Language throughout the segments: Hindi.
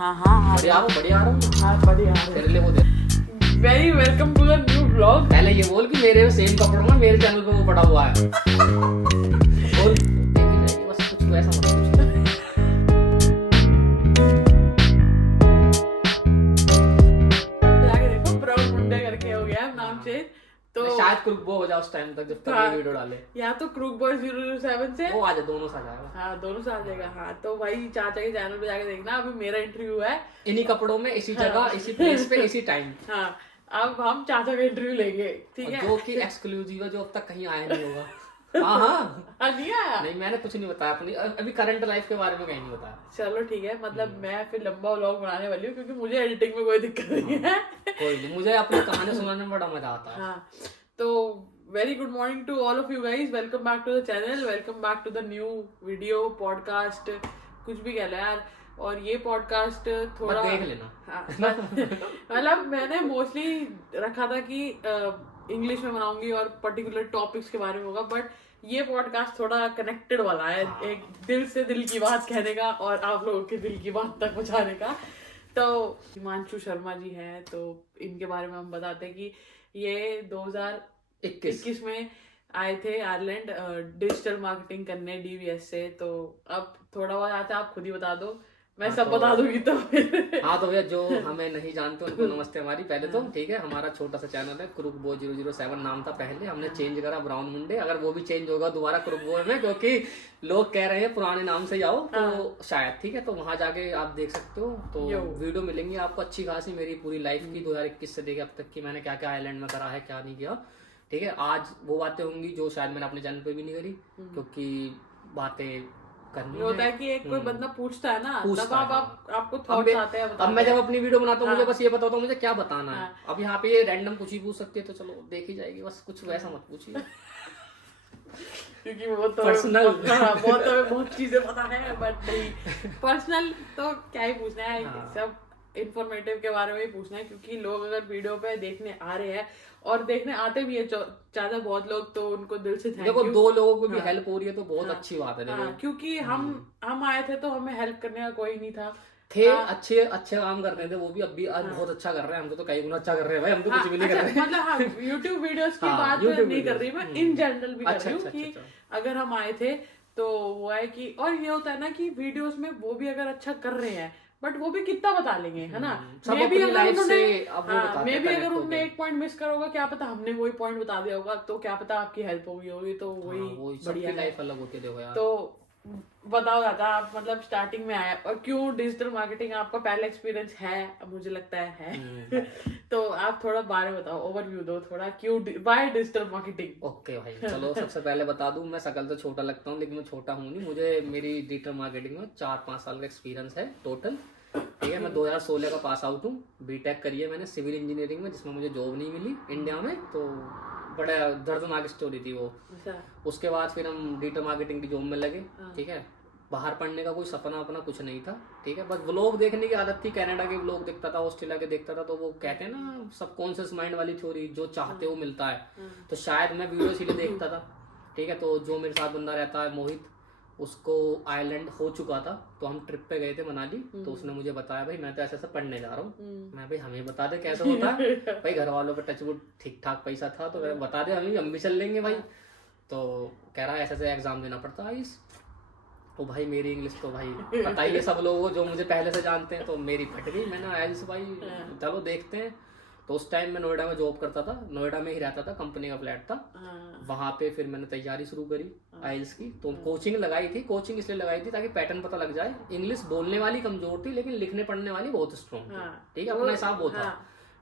हाँ हाँ बढ़िया आ रहा हूँ हाँ बढ़िया। तेरे लिए वो दे। Very welcome to the new blog. पहले ये बोल कि मेरे सेम कपड़ों में मेरे चैनल पे वो पड़ा हुआ है। बोल देखी जाएगी बस, कुछ वैसा मत पूछ। जाके देखो ब्राउन मुंडे करके हो गया नाम चेंज। तो शायद क्रुक बो हो जाए उस टाइम तक जब तक ये वीडियो डाले। या तो क्रूक बॉय 007 से वो आ जाए, दोनों से आ जाएगा। हाँ दोनों से आ जाएगा। हाँ तो भाई चाचा के चैनल पे जाके देखना, अभी मेरा इंटरव्यू है इन्हीं कपड़ों में, इसी जगह, इसी प्लेस पे, इसी टाइम। हाँ अब हम चाचा का इंटरव्यू लेंगे, ठीक है। जो कि एक्सक्लूसिव है, जो अब तक कहीं आया नहीं होगा। हाँ हाँ नहीं आया। नहीं, मैंने कुछ नहीं बताया अपनी अभी करंट लाइफ के बारे में, कहीं नहीं बताया। चलो ठीक है, मतलब मैं फिर लंबा व्लॉग बनाने वाली हूँ क्योंकि मुझे एडिटिंग में कोई दिक्कत नहीं है। कोई नहीं, मुझे अपनी कहानी सुनाने में बड़ा मजा आता है। हाँ तो very good morning to all of you guys, welcome back to the channel, welcome back to the new video podcast, कुछ भी कह लो यार। और ये पॉडकास्ट थोड़ा देख लेना। हाँ, मतलब मैंने मोस्टली रखा था कि इंग्लिश में बनाऊंगी और पर्टिकुलर टॉपिक्स के बारे में होगा, बट ये पॉडकास्ट थोड़ा कनेक्टेड वाला है। हाँ। एक दिल से दिल की बात कहने का और आप लोगों के दिल की बात तक पहुंचाने का। तो हिमांशु शर्मा जी हैं, तो इनके बारे में हम बताते हैं कि ये 2021 में आए थे आयरलैंड डिजिटल मार्केटिंग करने DVS से। तो अब थोड़ा बहुत आता है, आप खुद ही बता दो, मैं सब बता दूंगी तो। हाँ तो भैया जो हमें नहीं जानते उनको नमस्ते हमारी पहले तो, ठीक है। हमारा छोटा सा चैनल है, क्रुक बॉय 007 नाम था पहले, हमने चेंज करा ब्राउन मुंडे। अगर वो भी चेंज होगा दोबारा क्रुक बॉय में, क्योंकि लोग कह रहे हैं पुराने नाम से जाओ, तो शायद ठीक है। तो वहां जाके आप देख सकते हो, तो वीडियो मिलेंगी आपको अच्छी खासी मेरी पूरी लाइफ की 2021 से लेके अब तक की, मैंने क्या क्या आइलैंड में करा है, क्या नहीं किया, ठीक है। आज वो बातें होंगी जो शायद मैंने अपने चैनल पे भी नहीं करी, क्योंकि बातें करनी होता है कि एक कोई बंदा पूछता है ना, तब आपको अब थॉट्स आते हैं। अब मैं जब अपनी वीडियो बनाता हूँ मुझे बस ये पता होता है मुझे क्या बताना है। अब यहाँ पे रैंडम कुछ ही पूछ सकती है, तो चलो देखी जाएगी, बस कुछ वैसा मत पूछिए। क्योंकि वो तो पर्सनल बहुत चीजें पता है, बट नहीं पर्सनल तो क्या ही पूछना है। सब इंफॉर्मेटिव के बारे में ही पूछना है, क्योंकि लोग अगर वीडियो पे देखने आ रहे हैं और देखने आते भी है ज्यादा बहुत लोग, तो उनको दिल से थैंक यू। देखो 2 लोगों को भी हेल्प हो रही है तो बहुत अच्छी बात है। देखो क्योंकि हम आए थे तो हमें हेल्प करने का कोई नहीं था, अच्छे काम कर रहे थे वो भी, अब भी आज बहुत अच्छा कर रहे हैं। हम तो कई गुना अच्छा कर रहे हैं भाई, हम तो कुछ भी नहीं कर रहे। मतलब हाँ YouTube वीडियोस की बात नहीं कर रही मैं, इन जनरल भी कर रही हूँ कि अगर हम आए थे तो वो है कि, और ये होता है ना कि वीडियोस में वो भी अगर अच्छा कर रहे हैं, बट वो भी कितना बता लेंगे, है ना। मे भी अगर उन्होंने एक पॉइंट मिस करा होगा, क्या पता हमने वही पॉइंट बता दिया होगा, तो क्या पता आपकी हेल्प हो गई होगी, तो वही बढ़िया लाइफ अलग होती है। देखो यार, तो बताओ दादा, आप मतलब स्टार्टिंग में आए और क्यों डिजिटल मार्केटिंग, आपका पहला एक्सपीरियंस है मुझे लगता है। तो आप थोड़ा बारे में बताओ, ओवरव्यू दो थोड़ा, क्यों व्हाई डिजिटल मार्केटिंग। ओके भाई चलो, सबसे पहले बता दूं, मैं शकल तो छोटा लगता हूँ लेकिन मैं छोटा हूँ नहीं। मुझे मेरी डिजिटल मार्केटिंग में 4-5 साल का एक्सपीरियंस है टोटल, ठीक है। मैं 2016 का पास आउट हूँ, बीटेक करी है मैंने सिविल इंजीनियरिंग में, जिसमें मुझे जॉब नहीं मिली इंडिया में, तो बड़ा दर्दनाक स्टोरी थी वो। उसके बाद फिर हम डिजिटल मार्केटिंग की जॉब में लगे, ठीक है। बाहर पढ़ने का कोई सपना अपना कुछ नहीं था, ठीक है। बस व्लॉग देखने की आदत थी, कनाडा के व्लॉग देखता था, ऑस्ट्रेलिया के देखता था, तो वो कहते हैं ना सबकॉन्शियस माइंड वाली थ्योरी, जो चाहते हो मिलता है। तो शायद मैं वीडियो इसीलिए देखता था, ठीक है। तो जो मेरे साथ बंदा रहता है मोहित, उसको आयरलैंड हो चुका था, तो हम ट्रिप पे गए थे मनाली, तो उसने मुझे बताया भाई मैं तो ऐसे पढ़ने जा रहा हूँ। मैं भाई हमें बता दे कैसे होता है। भाई घर वालों पे टचवुड ठीक ठाक पैसा था, तो मैं बता दे हम भी चल लेंगे भाई। तो कह रहा है ऐसे एग्जाम देना पड़ता है। तो भाई मेरी इंग्लिश तो भाई पता ही है सब लोगों को जो मुझे पहले से जानते हैं, तो मेरी फट गई। मैंने आइल्स भाई चलो देखते हैं। तो उस टाइम मैं नोएडा में जॉब करता था, नोएडा में ही रहता था, कंपनी का फ्लैट था वहां पे। फिर मैंने तैयारी शुरू करी आइल्स की, तो कोचिंग लगाई थी। कोचिंग इसलिए लगाई थी ताकि पैटर्न पता लग जाए। इंग्लिश बोलने वाली कमजोर थी लेकिन लिखने पढ़ने वाली बहुत स्ट्रॉन्ग थी, ठीक है। अपना हिसाब वो था,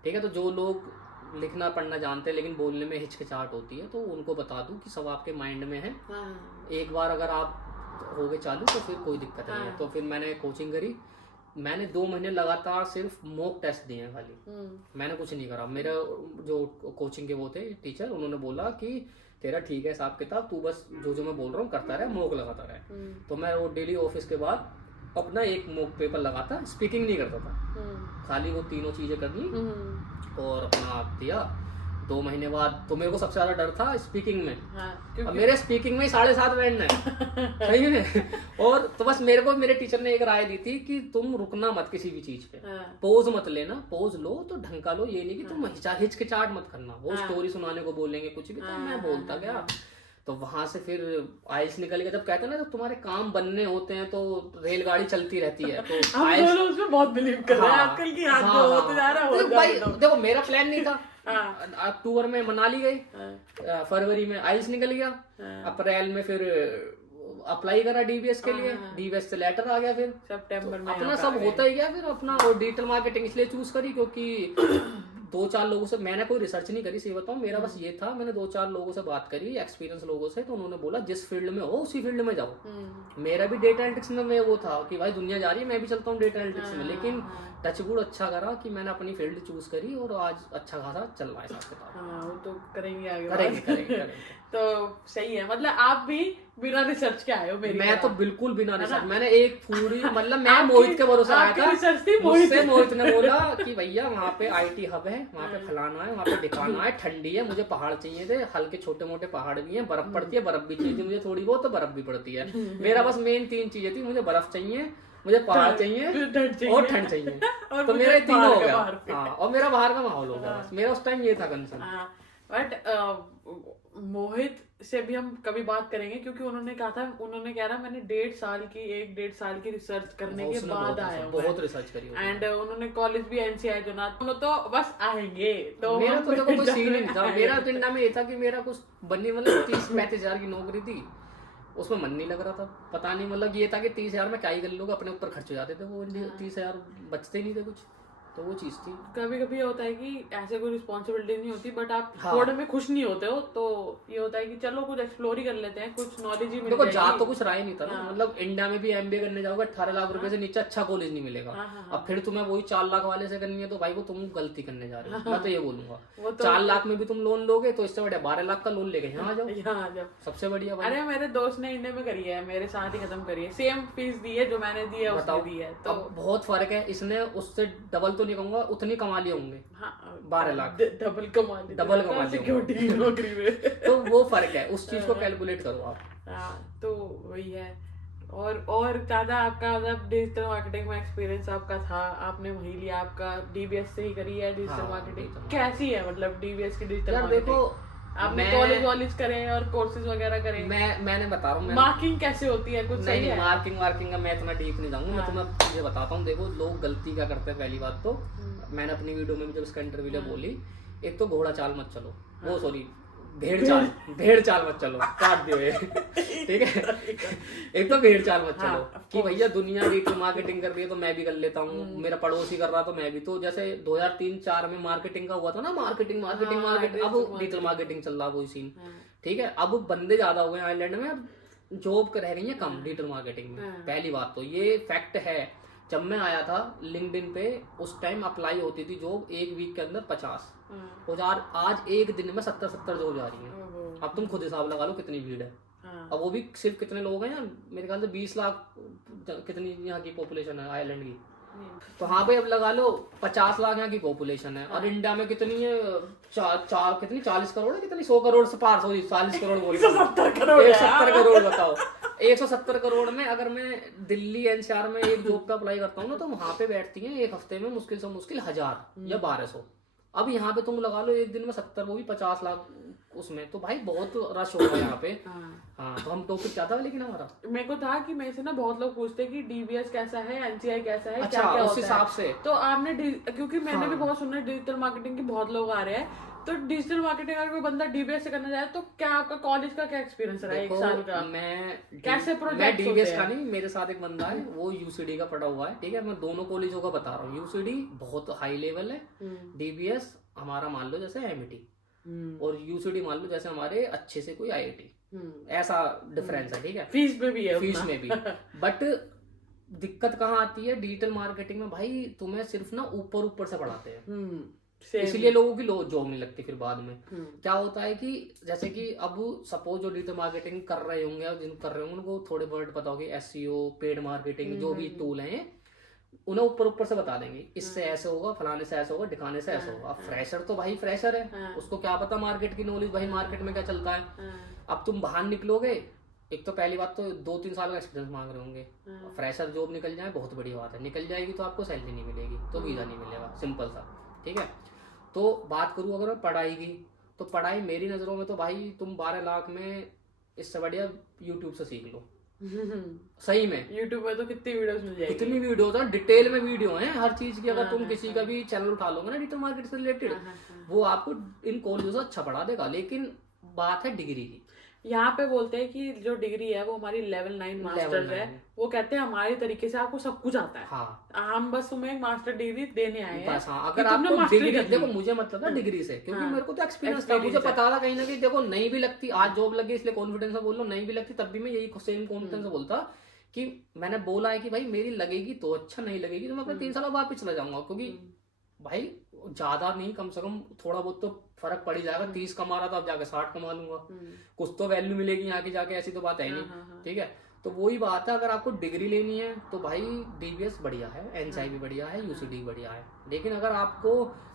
ठीक है। तो जो लोग लिखना पढ़ना जानते हैं लेकिन बोलने में हिचकिचाहट होती है, तो उनको बता दूं कि सब आपके माइंड में है। एक बार अगर आप हो गए चालू तो फिर कोई दिक्कत नहीं है। तो फिर मैंने कोचिंग करी, मैंने 2 महीने लगातार सिर्फ मॉक टेस्ट दिए हैं खाली, मैंने कुछ नहीं करा। मेरा जो कोचिंग के वो थे टीचर, उन्होंने बोला कि तेरा ठीक है हिसाब किताब, तू बस जो मैं बोल रहा हूँ करता रहे, मॉक लगाता रहे। तो मैं वो डेली ऑफिस के बाद अपना एक मॉक पेपर लगाता, स्पीकिंग नहीं करता था, खाली वो तीनों चीजें करनी और अपना दिया। 2 महीने बाद तो मेरे को सबसे ज्यादा डर था स्पीकिंग में। हाँ, अब मेरे स्पीकिंग में 7.5 बैंड है सही है। और तो बस मेरे को मेरे टीचर ने एक राय दी थी कि तुम रुकना मत किसी भी चीज पे, हाँ, पोज मत लेना, पोज लो तो ढंग का लो, ये नहीं कि तुम हिचकिचाहट मत करना, वो हाँ। स्टोरी सुनाने को बोलेंगे कुछ भी, तो मैं बोलता गया। तो वहां से फिर आइल्स निकल गया। जब कहते हैं ना जब तुम्हारे काम बनने होते हैं तो रेलगाड़ी चलती रहती है, तो हम दोनों उसमें बहुत बिलीव कर रहे हैं आजकल की रात को होते जा रहा है। भाई देखो मेरा प्लान नहीं था। हाँ। अक्टूबर में मनाली गई, हाँ, फरवरी में आइल्स निकल गया, हाँ। अप्रैल में फिर अप्लाई करा डीबीएस के लिए, डीबीएस से लेटर आ गया, फिर सितंबर में अपना सब होता ही गया। फिर अपना और डिजिटल मार्केटिंग इसलिए चूज करी क्योंकि 2-4 लोगों से, मैंने कोई रिसर्च नहीं करी सही बताऊं, मेरा बस ये था, मैंने 2-4 लोगों से बात करी एक्सपीरियंस लोगों से, तो उन्होंने बोला जिस फील्ड में हो उसी फील्ड में जाओ। मेरा भी डेटा एनालिटिक्स में वो था कि भाई दुनिया जा रही है, मैं भी चलता हूँ डेटा एनालिटिक्स में, लेकिन टचवुड अच्छा करा कि मैंने अपनी फील्ड चूज करी और आज अच्छा खासा चल रहा है हिसाब किताब। हाँ, वो तो करेंगे आगे करेंगे। तो सही है, मतलब आप भी बिना रिसर्च के आए हो मेरी मैं तरह। तो बिल्कुल बिना रिसर्च, मैंने एक पूरी मतलब मैं मोहित के भरोसे आया था। रिसर्च थी मुझसे मोहित ने बोला कि भैया वहाँ पे आईटी हब है, वहाँ पे फलाना है, वहाँ पे दिखाना है, ठंडी है, मुझे पहाड़ चाहिए थे, हल्के छोटे मोटे पहाड़ भी हैं, बर्फ पड़ती है, बर्फ भी चाहिए थी मुझे थोड़ी बहुत, तो बर्फ भी पड़ती है। मेरा बस मेन 3 चीजें थी, मुझे बर्फ चाहिए, मुझे पहाड़ चाहिए और ठंड चाहिए। तो मेरा ये तीनों हो गया। हाँ, और मेरा बाहर का माहौल होगा, बस मेरा उस टाइम ये था कंसर्न। बट मोहित से भी हम कभी बात करेंगे क्योंकि उन्होंने कहा था, उन्होंने कह रहा मैंने 1.5 साल की रिसर्च करने के बाद आया हूँ, बहुत रिसर्च करी एंड उन्होंने कॉलेज भी एनसीआई जो ना, तो बस आएंगे। तो मेरा तो देखो कोई सीन नहीं था, मेरा तो इंडिया में ये था कि मेरा कुछ बनने मतलब 30-35 हजार की नौकरी थी, उसमें मन नहीं लग रहा था, पता नहीं मतलब ये था कि 30,000 में क्या ही कर लोगे, अपने ऊपर खर्च हो जाते थे वो, 30,000 बचते नहीं थे कुछ, तो वो चीज थी। कभी कभी होता है कि ऐसे कोई रिस्पॉन्सिबिलिटी नहीं होती, बट आप थोड़े में खुश नहीं होते हो, तो ये होता है कि चलो कुछ एक्सप्लोर ही कर लेते हैं, कुछ नॉलेज ही मिल देखो जाएगी। जा तो कुछ राय नहीं था ना, मतलब इंडिया में भी एमबीए करने जाओगे 18 लाख रुपए से नीचे अच्छा कॉलेज नहीं मिलेगा। अब फिर तुम्हें वही 4 लाख वाले से करनी है तो भाई वो तुम गलती करने जा रहे हो, मैं तो ये बोलूंगा। 4 लाख में भी तुम लोन लोगे तो इससे बढ़िया 12 लाख का लोन लेके यहाँ आ जाओ, सबसे बढ़िया। अरे मेरे दोस्त ने इंडिया में करी है, मेरे साथ ही खत्म करी है, सेम फीस दी है जो मैंने दी है उसने दी है, तो बहुत फर्क है। इसने उससे डबल तो नहीं कहूंगा, उतनी कमा लिए होंगे। 12 लाख डबल कमा लिए सिक्योरिटी की नौकरी में। तो वो फर्क है, उस चीज को कैलकुलेट करो आप। हाँ, तो वही है। और ज्यादा आपका मतलब डिजिटल मार्केटिंग में एक्सपीरियंस आपका था, आपने वही लिया, आपका डीबीएस से ही करी है डिजिटल मार्केटिंग। कैसी है मतलब डीबीएस की डिजिटल मार्केटिंग? देखो आपने कॉलेज करें और कोर्सेज वगैरह करें, मैंने बता रहा हूँ मार्किंग कैसे होती है कुछ सही है? मार्किंग का मैं इतना डीप नहीं जाऊंगा, मैं तुम्हें ये बताता हूँ। देखो लोग गलती क्या करते हैं, पहली बात तो मैंने अपनी वीडियो में भी जब इसका इंटरव्यू में बोली, एक तो घोड़ा चाल मत चलो, वो सॉरी भेड़ चाल मत चलो, काट दियो ये ठीक है। एक तो भेड़ चाल मत चलो कि भैया दुनिया डिजिटल मार्केटिंग कर रही है तो मैं भी कर लेता हूँ, मेरा पड़ोसी कर रहा तो मैं भी। तो जैसे 2003-4 में मार्केटिंग का हुआ था ना, मार्केटिंग अब डिजिटल मार्केटिंग चल रहा वही सीन, ठीक है। अब बंदे ज्यादा हो गए आइलैंड में, अब जॉब रह गई है कम डिजिटल मार्केटिंग में, पहली बात तो ये फैक्ट है। जब मैं आया था लिंक्डइन पे उस टाइम अप्लाई होती थी जॉब 1 वीक के अंदर 50, और आज एक दिन में 70 जॉब जा रही है। अब तुम खुद हिसाब लगा लो कितनी भीड़ है। अब वो भी सिर्फ कितने लोग हैं यार, मेरे ख्याल से 20 लाख कितनी यहाँ की पॉपुलेशन है आइलैंड की, तो हाँ भाई अब लगा लो 50 लाख यहाँ की पॉपुलेशन है, और इंडिया में कितनी है कितनी 40 करोड़ है, कितनी 100 करोड़ से पार, सॉरी 40 करोड़ बोल 170 करोड़ बताओ। 170 करोड़ में अगर मैं दिल्ली एनसीआर में एक जॉब पे अप्लाई करता हूँ ना, तो वहां पे बैठती हैं एक हफ्ते में मुश्किल से मुश्किल 1000 या 1200। अब यहाँ पे तुम लगा लो एक दिन में 70, वो भी 50 लाख उसमें, तो भाई बहुत रश होगा यहाँ पे। हाँ, तो हम टॉपिक क्या था लेकिन हमारा, मेरे को था कि मेरे से ना बहुत लोग पूछते हैं कि डीबीएस कैसा है, एनसीआई कैसा है, अच्छा, क्या उस हिसाब से तो आपने क्योंकि मैंने भी बहुत सुना डिजिटल मार्केटिंग के बहुत लोग आ रहे हैं, तो डिजिटल मार्केटिंग अगर कोई बंदा डीबीएस से करना चाहे तो क्या आपका कॉलेज का क्या एक्सपीरियंस रहा है 1 साल का? कैसे प्रोजेक्ट डीबीएस का नहीं, मेरे साथ एक बंदा है वो यूसीडी का पढ़ा हुआ है, ठीक है। मैं दोनों कॉलेजों का बता रहा हूँ, यूसीडी बहुत हाई लेवल है, डीबीएस हमारा मान लो जैसे एमईटी, और यूसीडी मान लो जैसे हमारे अच्छे से कोई आईआईटी, ऐसा डिफरेंस है, ठीक है। फीस में भी है, फीस में भी बट दिक्कत कहाँ आती है डिजिटल मार्केटिंग में, भाई तुम्हें सिर्फ ना ऊपर से पढ़ाते हैं, इसलिए लोगों की जॉब नहीं लगती। फिर बाद में क्या होता है कि जैसे कि अब सपोज जो डिजिटल मार्केटिंग कर रहे होंगे, जिन कर रहे होंगे उनको थोड़े वर्ड पता होगी, एसईओ, पेड मार्केटिंग, जो भी टूल हैं, उन्हें ऊपर ऊपर से बता देंगे इससे ऐसे होगा, फलाने से ऐसे होगा, दिखाने से ऐसे होगा। अब फ्रेशर तो भाई फ्रेशर है, उसको क्या पता मार्केट की नॉलेज, भाई मार्केट में क्या चलता है। अब तुम बाहर निकलोगे, एक तो पहली बात तो 2-3 साल का एक्सपीरियंस मांग रहे होंगे। फ्रेशर जॉब निकल जाए बहुत बड़ी बात है, निकल जाएगी तो आपको सैलरी नहीं मिलेगी, तो वीजा नहीं मिलेगा, सिंपल सा, ठीक है। तो बात करूँ अगर मैं पढ़ाई की, तो पढ़ाई मेरी नज़रों में तो भाई तुम 12 लाख में इससे बढ़िया यूट्यूब से सीख लो। सही में यूट्यूब पे तो कितनी वीडियोस मिल जाएगी, कितनी वीडियोस है, डिटेल में वीडियो है हर चीज की। अगर तुम किसी का भी चैनल उठा लोगे ना डिजिटल मार्केट से रिलेटेड, वो आपको इन कॉलेजों से अच्छा पढ़ा देगा। लेकिन बात है डिग्री की। यहाँ पे बोलते हैं कि जो डिग्री है वो हमारी लेवल 9 मास्टर्स है, वो कहते हैं हमारी तरीके से आपको सब कुछ आता है। हाँ, हम बस तुम्हें एक मास्टर डिग्री देने आए हैं। बस हाँ, अगर आपको डिग्री, देखो मुझे मतलब ना डिग्री से, क्योंकि मेरे को तो एक्सपीरियंस था, मुझे पता था कहीं ना कहीं, देखो नहीं भी लगती, आज जॉब लगी इसलिए कॉन्फिडेंस से बोल रहा हूँ, नहीं भी लगती तब भी मैं यही सेम कॉन्फिडेंस से बोलता कि मैंने बोला है कि भाई मेरी लगेगी तो अच्छा, नहीं लगेगी तो मैं अपने 3 साल बाद वापस चला जाऊंगा। क्योंकि भाई ज्यादा नहीं, कम से कम थोड़ा बहुत तो फर्क पड़ ही जाएगा। 30 कमा रहा था, अब जाके 60 कमा लूंगा, कुछ तो वैल्यू मिलेगी यहाँ की जाके, ऐसी तो बात है नहीं, ठीक है। तो वही बात है, अगर आपको डिग्री लेनी है तो भाई डीबीएस बढ़िया है, एनसीआई भी बढ़िया है, यूसीडी बढ़िया है। लेकिन अगर आपको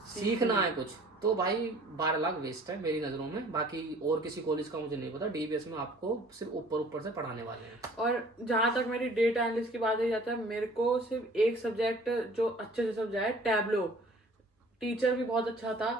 सीखना है कुछ तो भाई 12 लाख वेस्ट है मेरी नज़रों में। बाकी और किसी कॉलेज का मुझे नहीं पता, डीबीएस में आपको सिर्फ ऊपर ऊपर से पढ़ाने वाले हैं। और जहाँ तक मेरी डेटा एनालिस्ट की बात है जाता है, मेरे को सिर्फ एक सब्जेक्ट जो अच्छे से समझाया, टैबलो। टीचर भी बहुत अच्छा था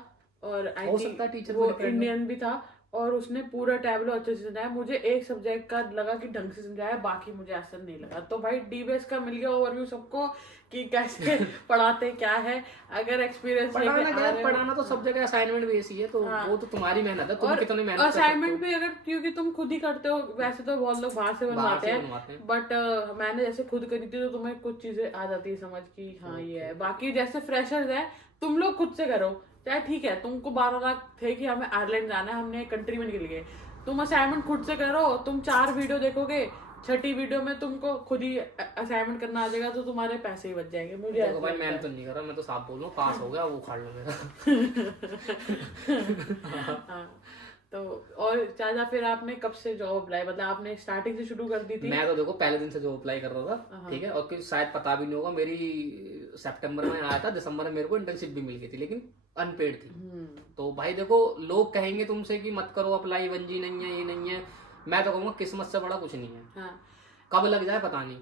और आई थिंक टीचर वो इंडियन भी था और उसने पूरा टैबलो अच्छे से समझाया। मुझे एक सब्जेक्ट का लगा कि ढंग से समझाया, बाकी मुझे ऐसा नहीं लगा। तो भाई डीबीएस का मिल गया ओवरव्यू सबको कि कैसे पढ़ाते क्या है। अगर एक्सपीरियंस पढ़ाना तो सब जगह असाइनमेंट भी ऐसी है, तो वो तो तुम्हारी मेहनत है, तुम कितनी मेहनत असाइनमेंट भी अगर क्योंकि तुम खुद ही करते हो, वैसे तो बहुत लोग बाहर से बनवाते हैं, बट मैंने जैसे खुद करी थी तो तुम्हें कुछ चीजें आ जाती है समझ की, हाँ ये है। बाकी जैसे फ्रेशर्स है, तुम लोग खुद से करो, चाहे ठीक है तुमको 12 लाख थे कि हमें आयरलैंड जाना है, हमने कंट्री में निकल गए, तुम असाइनमेंट खुद से करो। तुम 4 वीडियो देखोगे, 6ठी वीडियो में तुमको खुद ही असाइनमेंट करना आ जाएगा, तो तुम्हारे पैसे ही बच जाएंगे। मुझे देखो भाई मैं तो नहीं कर रहा, मैं तो साफ बोल रहा हूँ, पास हो गया वो उखाड़ लो मेरा। हाँ, तो और चाचा फिर आपने कब से जॉब अप्लाई, मतलब आपने स्टार्टिंग से शुरू कर दी थी? मैं तो देखो पहले दिन से जॉब अप्लाई कर रहा था, ठीक है। और शायद पता भी नहीं होगा, मेरी सितंबर में आया था, दिसंबर में मेरे को इंटर्नशिप भी मिल गई थी, लेकिन अनपेड थी। तो भाई देखो लोग कहेंगे तुमसे कि मत करो अप्लाई, 1G नहीं है, ये नहीं है, मैं तो कहूँगा किस्मत से बड़ा कुछ नहीं है। हाँ। कब लग जाए पता नहीं।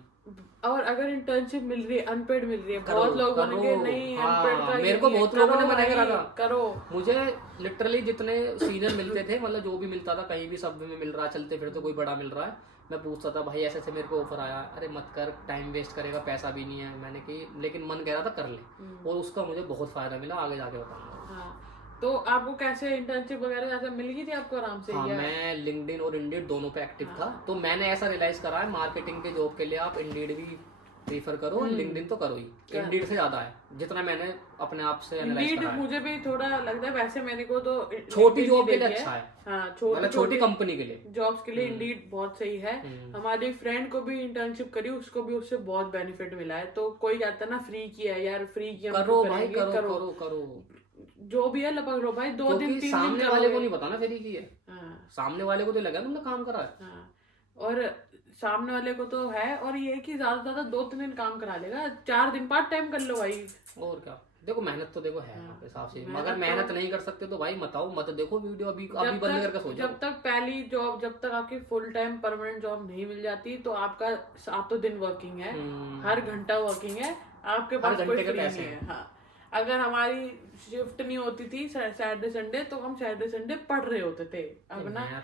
और अगर इंटर्नशिप मिल रही है, अनपेड मिल रही है, बहुत लोग बोलेंगे नहीं अनपेड का, मेरे को बहुत लोगों ने मना करा था। करो। मुझे लिटरली जितने सीनियर मिलते थे, मतलब जो भी मिलता था, कहीं भी सब में मिल रहा, चलते फिर तो कोई बड़ा मिल रहा है, मैं पूछता था भाई ऐसे ऐसे मेरे को ऑफर आया, अरे मत कर, टाइम वेस्ट करेगा, पैसा भी नहीं है। मैंने कि लेकिन मन कह रहा था कर ले, और उसका मुझे बहुत फायदा मिला, आगे जाके बताऊंगा। हाँ। तो आपको कैसे इंटर्नशिप वगैरह जैसे मिल गई थी आपको आराम से? हाँ, मैं लिंक्डइन और इंडीड दोनों पे एक्टिव था। तो मैंने ऐसा रियलाइज करा है, मार्केटिंग के जॉब के लिए आप इंडीड भी प्रीफर करो, लिंक्डइन तो करो ही, इंडीड से ज्यादा है, जितना मैंने अपने आप से एनालाइज करा है। मुझे भी थोड़ा लगता है, वैसे मेरे को तो छोटी जॉब के लिए अच्छा है, हाँ, छोटी कंपनी के लिए, जॉब्स के लिए इंडीड बहुत सही है। हमारी फ्रेंड को भी इंटर्नशिप करी, उसको भी उससे बहुत बेनिफिट मिला है। तो कोई कहता है ना फ्री किया है यार, फ्री किया करो भाई, करो जो भी है लपक लो भाई, 2 दिन 3 दिन। सामने वाले को नहीं पता ना फ्री की है, सामने वाले को तो लगा तुमने काम करा है, और सामने वाले को तो है, और ये कि ज्यादा से ज्यादा 2-3 दिन काम करा लेगा, 4 दिन पार्ट टाइम कर लो भाई। और क्या, देखो मेहनत तो देखो है हिसाब से, मगर मेहनत नहीं कर सकते तो भाई मत आओ, मत देखो वीडियो, अभी बंद करके सो जाओ। जब तक पहली जॉब, जब तक आपकी फुल टाइम परमानेंट जॉब नहीं मिल जाती, तो आप तो दिन वर्किंग है, हर घंटा वर्किंग है, आपके पास कोई फ्री नहीं है। हाँ, अगर हमारी शिफ्ट नहीं होती थी सैटरडे संडे, तो हम सैटरडे संडे पढ़ रहे होते थे। अब ना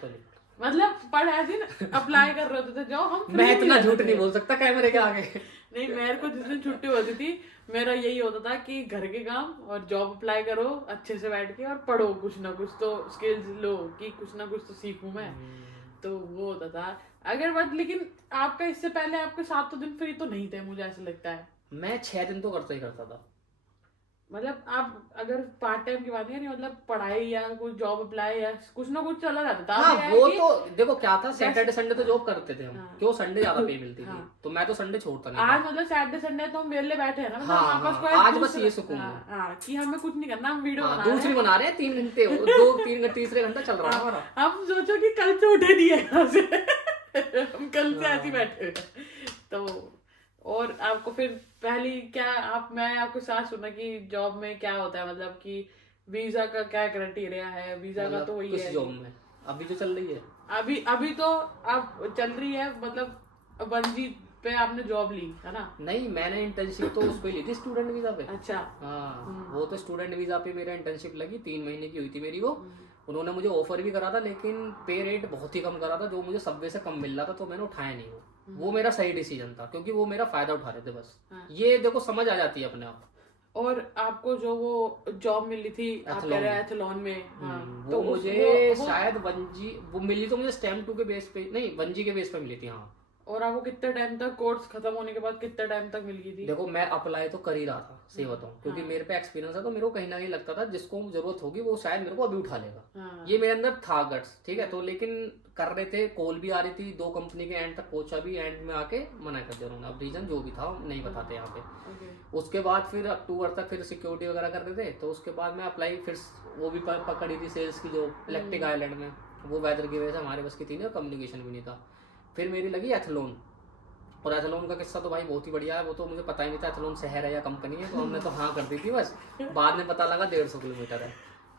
मतलब पढ़ ऐसे अप्लाई कर रहे होते थे जो हम। मैं इतना झूठ नहीं बोल सकता कैमरे के आगे। नहीं, मेरे को जिस दिन छुट्टी होती थी, मेरा यही होता था कि घर के काम और जॉब अप्लाई करो अच्छे से बैठ के, और पढ़ो कुछ ना कुछ तो स्किल्स लो, कि कुछ ना कुछ तो सीखूं मैं। तो वो होता था। अगर बात, लेकिन आपका इससे पहले आपके 7 दिन फ्री तो नहीं थे, मुझे ऐसा लगता है। मैं 6 दिन तो करता ही करता था। मतलब आप अगर पार्ट टाइम की बात नहीं, मतलब पढ़ाई या कुछ जॉब अप्लाई या कुछ ना कुछ चला जाता था। हाँ, वो तो देखो क्या था, सैटरडे संडे तो जॉब करते थे हम, क्यों संडे ज्यादा पे मिलती थी, तो मैं तो संडे छोड़ता नहीं। आज मतलब सैटरडे संडे तो हम वेले बैठे हैं ना, मतलब आज बस ये सुकून है कि हमें कुछ नहीं करना, हम वीडियो दूसरी बना रहे हैं, 3 घंटे 2-3 घंटे, तीसरे घंटा चल रहा है हमारा। हम सोचो कि कल से उठे नहीं है यहाँ से, हम कल से ऐसे बैठे। तो और आपको फिर पहली क्या मैं आपके साथ सुना कि जॉब में क्या होता है, मतलब कि वीजा का क्या क्राइटेरिया है? वीजा का तो वही किस है जॉब में अभी जो चल रही है? अभी तो आप चल रही है, मतलब 1G पे आपने जॉब ली है ना? नहीं, मैंने इंटर्नशिप तो उस पे ली थी, स्टूडेंट वीजा पे। अच्छा। हाँ, वो तो स्टूडेंट वीजा पे मेरा इंटर्नशिप लगी, 3 महीने की हुई थी मेरी वो। उन्होंने मुझे ऑफर भी करा था, लेकिन पे रेट बहुत ही कम करा था, जो मुझे सबवे से कम मिल रहा था, तो मैंने उठाया नहीं वो मेरा सही डिसीजन था, क्योंकि वो मेरा फायदा उठा रहे थे बस। ये देखो समझ आ जाती है अपने आप। और आपको जो वो जॉब मिली थी आप कह रहे हैं एथलॉन में, हाँ, वो तो मुझे शायद 1G वो मिली, तो मुझे स्टेम 2 के बेस पे नहीं 1G के बेस पे मिली थी। हाँ। और आपको कितने टाइम तक, कोर्स खत्म होने के बाद कितने टाइम तक मिल गई थी? देखो मैं अप्लाई तो कर ही रहा था, सही बताऊं, क्योंकि मेरे पे एक्सपीरियंस है, तो मेरे को कहीं ना कहीं लगता था जिसको जरूरत होगी वो शायद मेरे को अभी उठा लेगा। ये मेरे अंदर था गट्स, ठीक है। तो लेकिन कर रहे थे, कॉल भी आ रही थी 2 कंपनी के, एंड तक पहुंचा भी, एंड में आके मना कर दिया उन्होंने। अब रीजन जो भी था नहीं बताते यहाँ पे। उसके बाद फिर अक्टूबर तक फिर सिक्योरिटी वगैरह कर रहे थे, तो उसके बाद मैं अप्लाई फिर वो भी पकड़ी थी सेल्स की, जो इलेक्ट्रिक आइलैंड में, वो वेदर की वजह से हमारे बस की थी नहीं, और कम्युनिकेशन भी नहीं था। फिर मेरी लगी एथलॉन, और एथलॉन का किस्सा तो भाई बहुत ही बढ़िया है। वो तो मुझे पता ही नहीं था एथलॉन शहर है या कंपनी है, तो हमने तो हाँ कर दी थी बस। बाद में पता लगा 150 किलोमीटर है,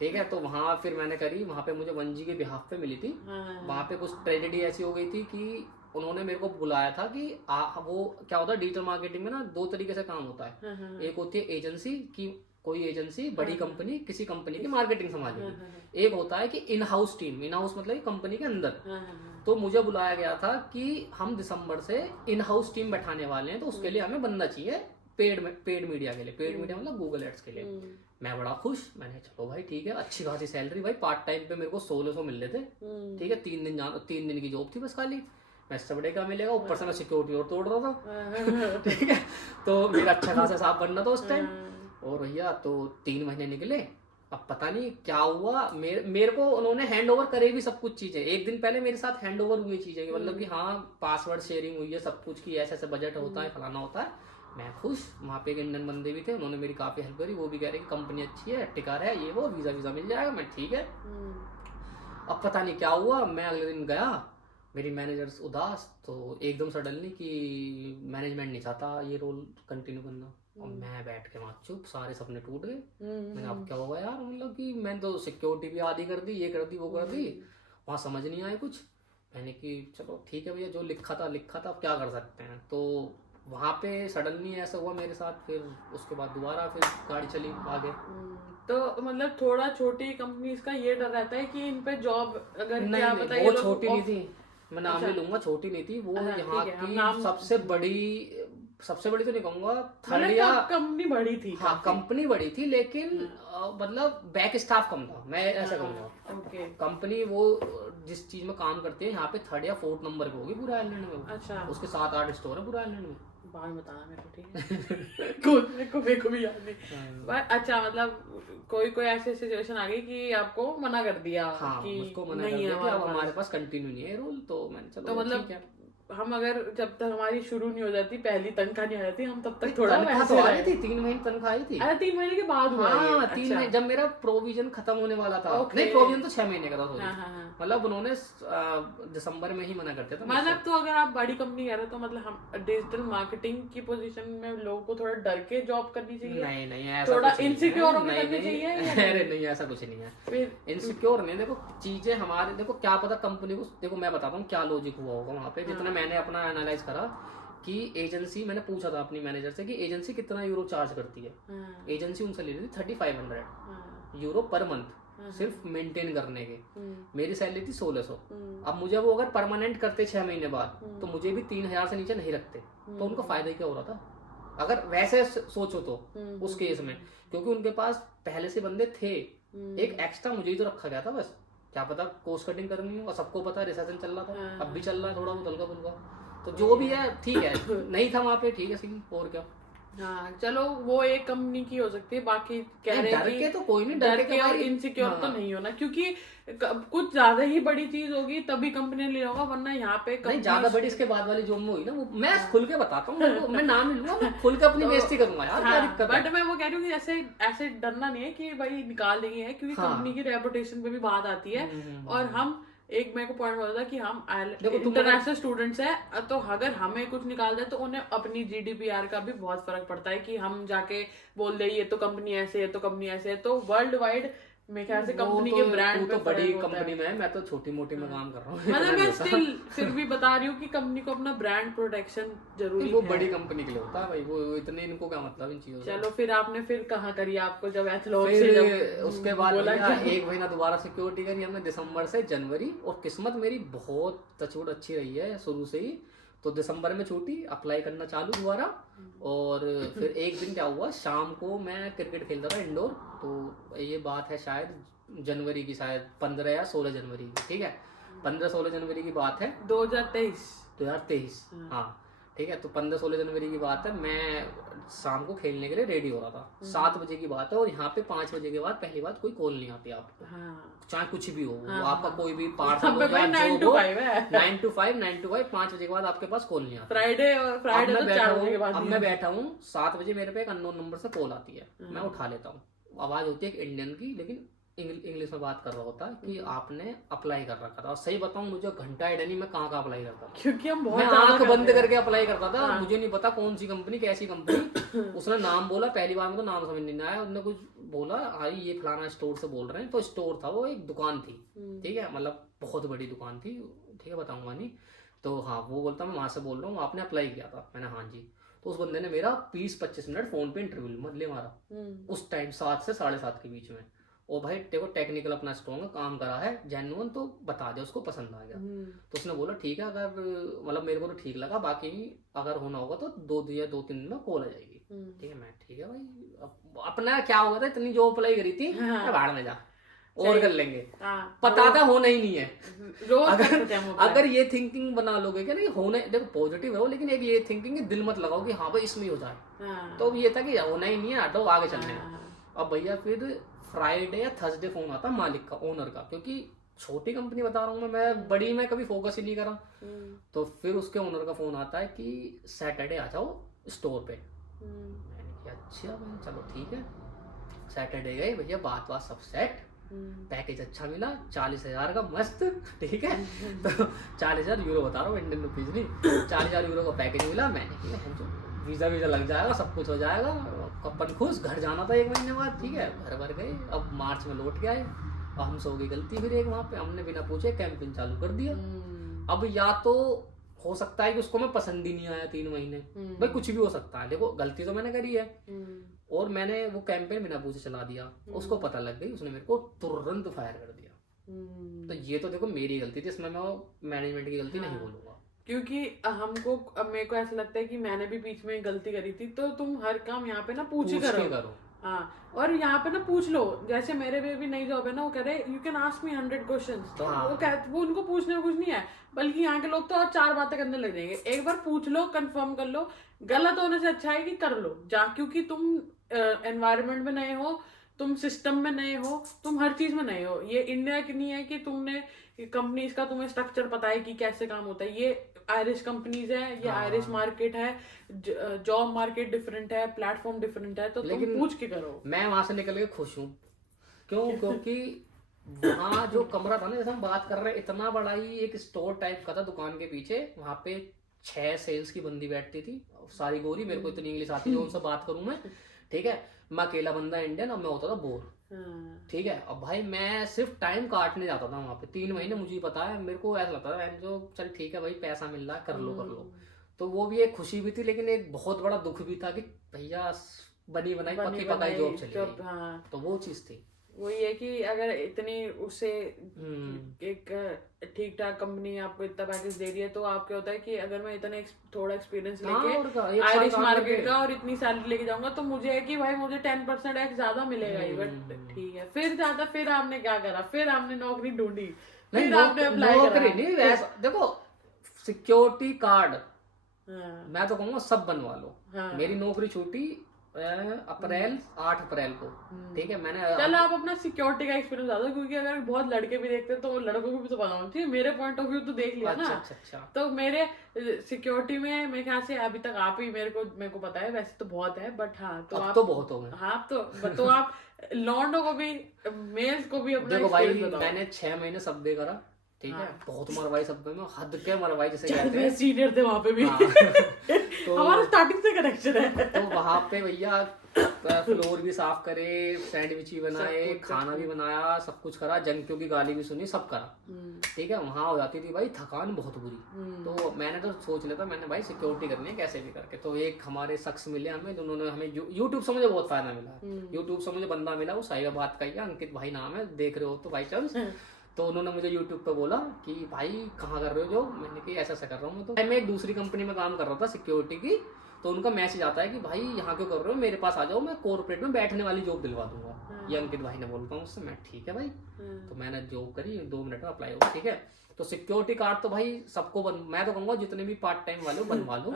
ठीक है। तो वहाँ फिर मैंने करी, वहाँ पे मुझे 1G के बिहाफ पे मिली थी। वहाँ पे कुछ ट्रेजेडी ऐसी हो गई थी कि उन्होंने मेरे को बुलाया था कि वो क्या होता है डिजिटल मार्केटिंग में ना 2 तरीके से काम होता है। एक होती है एजेंसी की, कोई एजेंसी बड़ी कंपनी किसी कंपनी की मार्केटिंग संभालेगी। एक होता है कि in house team, in house मतलब कंपनी के अंदर। तो मुझे बुलाया गया था कि हम दिसंबर से इन हाउस टीम बैठाने वाले हैं, तो उसके लिए हमें बंदा चाहिए पेड मीडिया के लिए। पेड मीडिया मतलब गूगल एड्स के लिए। मैं बड़ा खुश, मैंने चलो भाई ठीक है, अच्छी खासी सैलरी भाई, पार्ट टाइम पे मेरे को 1600 मिल रहे थे, ठीक है। 3 दिन की जॉब थी बस खाली, मैं बड़े का मिलेगा, ऊपर से मैं सिक्योरिटी और तोड़ रहा था, ठीक है। तो मेरा अच्छा खासा हिसाब बनना था उस टाइम। और भैया तो 3 महीने निकले, अब पता नहीं क्या हुआ, मेरे को उन्होंने हैंड ओवर करे भी सब कुछ चीजें। एक दिन पहले मेरे साथ हैंड ओवर हुई चीजें, मतलब कि हाँ पासवर्ड शेयरिंग हुई है, सब कुछ की, ऐसे ऐसे बजट होता है, फलाना होता है। मैं खुश। वहाँ पे एक इंडियन बंदे भी थे, उन्होंने मेरी काफी हेल्प करी, वो भी कह रहे कि कंपनी अच्छी है, टिकार है, ये वो, वीजा मिल जाएगा। मैं ठीक है। अब पता नहीं क्या हुआ, मैं अगले दिन गया, मेरी मैनेजर उदास, तो एकदम सडनली कि मैनेजमेंट नहीं चाहता ये रोल कंटिन्यू करना। और मैं बैठ के वहाँ चुप, सारे सपने टूट गए। मैंने अब क्या होगा यार, मतलब कि मैंने तो सिक्योरिटी भी आधी कर दी, ये कर दी वो कर दी, वहाँ समझ नहीं आया कुछ। मैंने कि चलो ठीक है भैया, जो लिखा था अब क्या कर सकते हैं। तो वहाँ पे सडनली ऐसा हुआ मेरे साथ। फिर उसके बाद दोबारा फिर गाड़ी चली आगे। तो मतलब थोड़ा छोटी कंपनीज का ये डर रहता है कि इन पे जॉब अगर क्या पता, वो छोटी नहीं थी, मैं नाम नहीं लूंगा, छोटी नहीं थी वो, यहाँ की सबसे बड़ी तो नहीं कहूंगा, थर्ड या कंपनी बड़ी थी। हाँ कंपनी बड़ी थी, लेकिन मतलब बैक स्टाफ कम था, मैं ऐसा कहूंगा। कंपनी वो जिस चीज में काम करती है, यहाँ पे 3rd या 4th नंबर पे होगी पूरा आइलैंड में। अच्छा। उसके 7-8 स्टोर है पूरा आइलैंड में। बाद में बताना मेरे को, ठीक है। मेरे को भी याद नहीं। अच्छा, मतलब कोई ऐसी सिचुएशन आ गई कि आपको मना कर दिया। हाँ, कि मुझको मना कर दिया कि अब हमारे पास कंटिन्यू नहीं है रोल। तो मैंने चलो, तो मतलब हम अगर जब तक हमारी शुरू नहीं हो जाती, पहली तनख्वाह नहीं आ जाती, हम तब तक थोड़ा वैसे तो आई थी। 3 महीने तनख्वाह आई थी। अरे 3 महीने के बाद हुआ। हाँ, 3 महीने जब मेरा प्रोविजन खत्म होने वाला था। नहीं, प्रोविजन तो 6 महीने का था। मतलब उन्होंने दिसंबर में ही मना करते थे। मतलब तो अगर आप बड़ी कंपनी कह रहे हो, तो मतलब हम डिजिटल मार्केटिंग की पोजीशन में लोगों को थोड़ा डर के जॉब करनी चाहिए? नहीं, ऐसा थोड़ा इनसिक्योर होकर करनी चाहिए? अरे नहीं, ऐसा कुछ नहीं है। इनसिक्योर नहीं, देखो चीजें हमारे, देखो क्या पता कंपनी को, देखो मैं बताता हूँ क्या लॉजिक हुआ होगा वहाँ पे। जितना मैंने अपना एनालाइज करा कि एजेंसी, मैंने पूछा था अपनी मैनेजर से कि एजेंसी कितना यूरो चार्ज करती है। एजेंसी उनसे ले रही थी 3500 यूरो पर मंथ, सिर्फ मेंटेन करने के। मेरी सैलरी थी 1600। अब मुझे वो अगर परमानेंट करते 6 महीने बाद, तो मुझे भी 3000 से नीचे नहीं रखते। तो उनको फायदा ही क्या हो रहा था अगर वैसे सोचो तो उस केस में, क्योंकि उनके पास पहले से बंदे थे। एक एक्स्ट्रा मुझे ही तो रखा गया था बस, क्या पता कोस्ट कटिंग करनी हो। और सबको पता रिसेशन चल रहा था, अब भी चल रहा है थोड़ा बहुत हल्का फुल्का। तो जो भी है ठीक है, नहीं था वहाँ पे, ठीक है सीन, और क्या। हाँ चलो, वो एक कंपनी की हो सकती है, बाकी कह रहे हैं कि तो कोई नहीं, डर के और इनसिक्योर तो नहीं होना, क्योंकि कुछ ज्यादा ही बड़ी चीज होगी तभी कंपनी ले होगा, वरना यहाँ पे नहीं ज्यादा बड़ी। इसके बाद वाली जो में हुई ना, वो मैं खुल के बताता हूँ, मैं नाम नहीं लूंगा, खुल के अपनी बेइज्जती करूंगा यार, क्या दिक्कत है। बट मैं वो कह रही हूँ कि ऐसे डरना नहीं है कि भाई निकाल देंगे, क्योंकि कंपनी की रेपुटेशन पे भी बात आती है। और हम एक मेरे को पॉइंट हुआ था कि हम देखो, इंटरनेशनल स्टूडेंट्स हैं, तो अगर हमें कुछ निकाल दे तो उन्हें अपनी GDPR का भी बहुत फर्क पड़ता है कि हम जाके बोल दे ये तो कंपनी ऐसे है, ये तो कंपनी ऐसे है, तो वर्ल्ड वाइड मेरे ख्याल से कंपनी के ब्रांड तो पे बड़ी फर्क होता कंपनी में है, मैं तो छोटी मोटी में काम कर रहा हूँ। मतलब मैं स्टिल फिर भी बता रही हूँ कि कंपनी को अपना ब्रांड प्रोटेक्शन जरूरी वो है। बड़ी कंपनी के लिए होता है भाई, वो इतने इनको क्या मतलब इन चीजों से। चलो फिर आपने फिर कहाँ करी आपको जब एथलॉग से फिर उसके बाद एक महीना दोबारा सिक्योरिटी करी हमने दिसंबर से जनवरी, और किस्मत मेरी बहुत टचवुड अच्छी रही है शुरू से ही। तो दिसंबर में छूटी, अप्लाई करना चालू दोबारा, और फिर एक दिन क्या हुआ, शाम को मैं क्रिकेट खेलता था इंडोर, तो ये बात है शायद जनवरी की, शायद 15 या 16 जनवरी की, ठीक है, 15-16 जनवरी की बात है, 2023। हाँ ठीक है, तो 15-16 जनवरी की बात है, मैं शाम को खेलने के लिए रेडी हो रहा था, 7 बजे की बात है, और यहाँ पे 5 बजे के बाद पहली बात कोई कॉल नहीं आती आपको, चाहे कुछ भी हो, आपका कोई भी पार्सल हो या 9 to 5 है, 9 to 5 5 बजे के बाद आपके पास कॉल नहीं आता। फ्राइडे तो 4 बजे के बाद। अब मैं बैठा हूँ 7 बजे, मेरे पे एक अननोन नंबर से कॉल आती है, मैं उठा लेता हूँ, आवाज होती है एक इंडियन की, लेकिन इंग्लिश में बात कर रहा होता है कि आपने अप्लाई कर रखा था, और सही बताऊं मुझे घंटा आइडिया नहीं मैं कहाँ अप्लाई करता था, क्योंकि हम बहुत मैं आंख बंद करके अप्लाई करता था, मुझे नहीं पता कौन सी कंपनी कैसी कंपनी। उसने नाम बोला, पहली बार में तो नाम समझ नहीं आया, उसने कुछ बोला हाँ ये फलाना स्टोर से बोल रहे हैं, तो स्टोर था वो, एक दुकान थी, ठीक है, मतलब बहुत बड़ी दुकान थी, ठीक है बताऊंगा नहीं, तो हाँ वो बोलता मैं वहां से बोल रहा हूँ, आपने अप्लाई किया था, मैंने हाँ जी, तो उस बंदे ने मेरा 20-25 मिनट फोन पे इंटरव्यू मतलब ले मारा, उस टाइम 7 से 7:30 के बीच में, ओ भाई देखो टेक्निकल अपना स्ट्रॉन्ग है, काम करा है जेन्युइन, तो बता दे उसको पसंद आ गया, तो उसने बोला ठीक है, अगर मतलब मेरे को तो ठीक लगा, बाकी अगर होना होगा तो 2-3 दिन में कॉल आ जाएगी, ठीक है, मैं ठीक है भाई, अपना क्या होगा था, इतनी जो अप्लाई करी थी बाहर में जा और कर लेंगे, पता था होना ही नहीं है। अगर ये थिंकिंग बना लोगे क्या, नहीं होने, देखो पॉजिटिव है वो, लेकिन एक ये थिंकिंग दिल मत लगाओ कि हाँ भाई इसमें हो जाए, तो ये था कि होना ही नहीं है, हटो आगे चलने हैं। अब भैया फिर फ्राइडे या थर्सडे फोन आता मालिक का, ओनर का, क्योंकि छोटी कंपनी बता रहा हूँ मैं बड़ी में कभी फोकस ही नहीं करा, तो फिर उसके ओनर का फोन आता है कि सैटरडे आ जाओ स्टोर पे, मैंने कहा अच्छा भाई चलो ठीक है, सैटरडे गए भैया, बात सब सेट, पैकेज अच्छा मिला 40,000 का मस्त, ठीक है, तो 40,000 यूरो बता रहा हूँ, इंडियन रुपीज नहीं, 40,000 यूरो का पैकेज मिला, मैंने कहा वीजा लग जाएगा, सब कुछ हो जाएगा, अपन खुश, घर जाना था 1 महीने बाद, ठीक है, घर भर गए, अब मार्च में लौट के आए, अब हमसे हो गई गलती फिर एक, वहां पे हमने बिना पूछे कैंपिंग चालू कर दिया। अब या तो हो सकता है कि उसको मैं पसंद ही नहीं आया 3 महीने, भाई कुछ भी हो सकता है, देखो गलती तो मैंने करी है, और मैंने वो कैंपेन बिना पूछे चला दिया, उसको पता लग गई, उसने मेरे को तुरंत फायर कर दिया, तो ये तो देखो मेरी गलती थी, इसमें मैं मैनेजमेंट की गलती नहीं बोलूंगा, क्योंकि हमको, अब मेरे को ऐसा लगता है कि मैंने भी बीच में गलती करी थी, तो तुम हर काम यहाँ पे ना पूछ करो। हाँ, और यहाँ पे ना पूछ लो, जैसे मेरे भी नई जॉब है ना, वो कह रहे you can ask me 100 questions, तो वो उनको पूछने में कुछ नहीं है, बल्कि यहाँ के लोग तो और 4 बातें करने लग जाएंगे, एक बार पूछ लो, कंफर्म कर लो, गलत होने से अच्छा है कि कर लो क्योंकि तुम एनवायरनमेंट में नए हो, तुम सिस्टम में नए हो, तुम हर चीज में नए हो, ये इंडिया की नहीं है कि तुमने कंपनीज का तुम्हें स्ट्रक्चर पता है कि कैसे काम होता है, ये आयरिश कंपनीज है, ये आयरिश मार्केट है, जॉब मार्केट डिफरेंट है, प्लेटफॉर्म डिफरेंट है, तो तुम पूछ के करो। मैं वहां से निकल के खुश हूँ, क्योंकि वहाँ जो कमरा था ना, जैसे हम बात कर रहे हैं, इतना बड़ा ही एक स्टोर टाइप का था दुकान के पीछे, वहां पे 6 सेल्स की बंदी बैठती थी, सारी गोरी, मेरे को इतनी इंग्लिश आती है उनसे बात करूं मैं, ठीक है, मैं अकेला बंदा इंडियन, और मैं होता था बोर, ठीक है, अब भाई मैं सिर्फ टाइम काटने जाता था वहां पे 3 महीने, मुझे पता है, मेरे को ऐसा लगता था जो चल ठीक है भाई पैसा मिल रहा है, कर लो, तो वो भी एक खुशी भी थी, लेकिन एक बहुत बड़ा दुख भी था कि भैया बनी बनाई पक्की पकाई जॉब चली गई, तो वो चीज थी। वही है कि अगर इतनी उससे एक ठीक ठाक कंपनी आपको इतना पैकेज दे रही है, तो आपको होता है कि अगर मैं इतना थोड़ा एक्सपीरियंस लेके आयरिश मार्केट का और इतनी सैलरी लेके जाऊंगा, तो मुझे है कि भाई मुझे 10% एक्स ज्यादा मिलेगा ही, बट ठीक है, फिर आपने क्या करा, फिर आपने नौकरी ढूंढी, फिर आपने अप्लाई करा, देखो सिक्योरिटी कार्ड मैं तो कहूँगा सब बनवा लो, मेरी नौकरी छूटी अप्रैल 8 अप्रैल को, ठीक है, मैंने चल आप अपना सिक्योरिटी का एक्सपीरियंस बता दो, क्योंकि अगर बहुत लड़के भी देखते हैं तो लड़कों को भी तो पता होना चाहिए, मेरे पॉइंट ऑफ व्यू तो देख लिया ना, तो मेरे सिक्योरिटी में मेरे ख्याल से अभी तक आप ही मेरे को पता है, वैसे तो बहुत है, बट हाँ तो आप तो बहुत हो गए, हाँ तो आप लॉन्डो को भी मेल्स को भी अपना देखो भाई, मैंने 6 महीने सब दे करा, ठीक है, बहुत मरवाई सब में, हद के मरवाई जैसे कहते मैं हैं। सीनियर थे वहाँ पे भी। हाँ। तो हमारा स्टार्टिंग से कनेक्शन है। तो वहाँ पे भैया फ्लोर भी साफ करे, सैंडविच भी बनाए, खाना भी बनाया, सब कुछ करा, जंकियों की गाली भी सुनी, सब करा। ठीक है, वहाँ हो जाती थी भाई थकान बहुत बुरी। तो मैंने तो सोच लिया था, मैंने भाई सिक्योरिटी करनी है कैसे भी करके। तो एक हमारे शख्स मिले हमें, उन्होंने हमें यूट्यूब से मुझे बहुत फायदा मिला। यूट्यूब से मुझे बंदा मिला, वो साहिबाबाद का ही है, अंकित भाई नाम है, देख रहे हो तो बाई चांस। तो उन्होंने मुझे YouTube पे बोला कि भाई कहाँ कर रहे हो जॉब? मैंने कहा ऐसा कर रहा हूँ। तो मैं एक दूसरी कंपनी में काम कर रहा था सिक्योरिटी की। तो उनका मैसेज आता है कि भाई यहाँ क्यों कर रहे हो, मेरे पास आ जाओ, मैं कॉर्पोरेट में बैठने वाली जॉब दिलवा दूंगा। ये अंकित भाई ने बोलता हूँ उससे। मैं ठीक है भाई। तो मैंने जॉब करी, 2 मिनट में अप्लाई होगा। ठीक है, तो सिक्योरिटी कार्ड तो भाई सबको मैं तो कहूँगा जितने भी पार्ट टाइम वाले बनवा लो,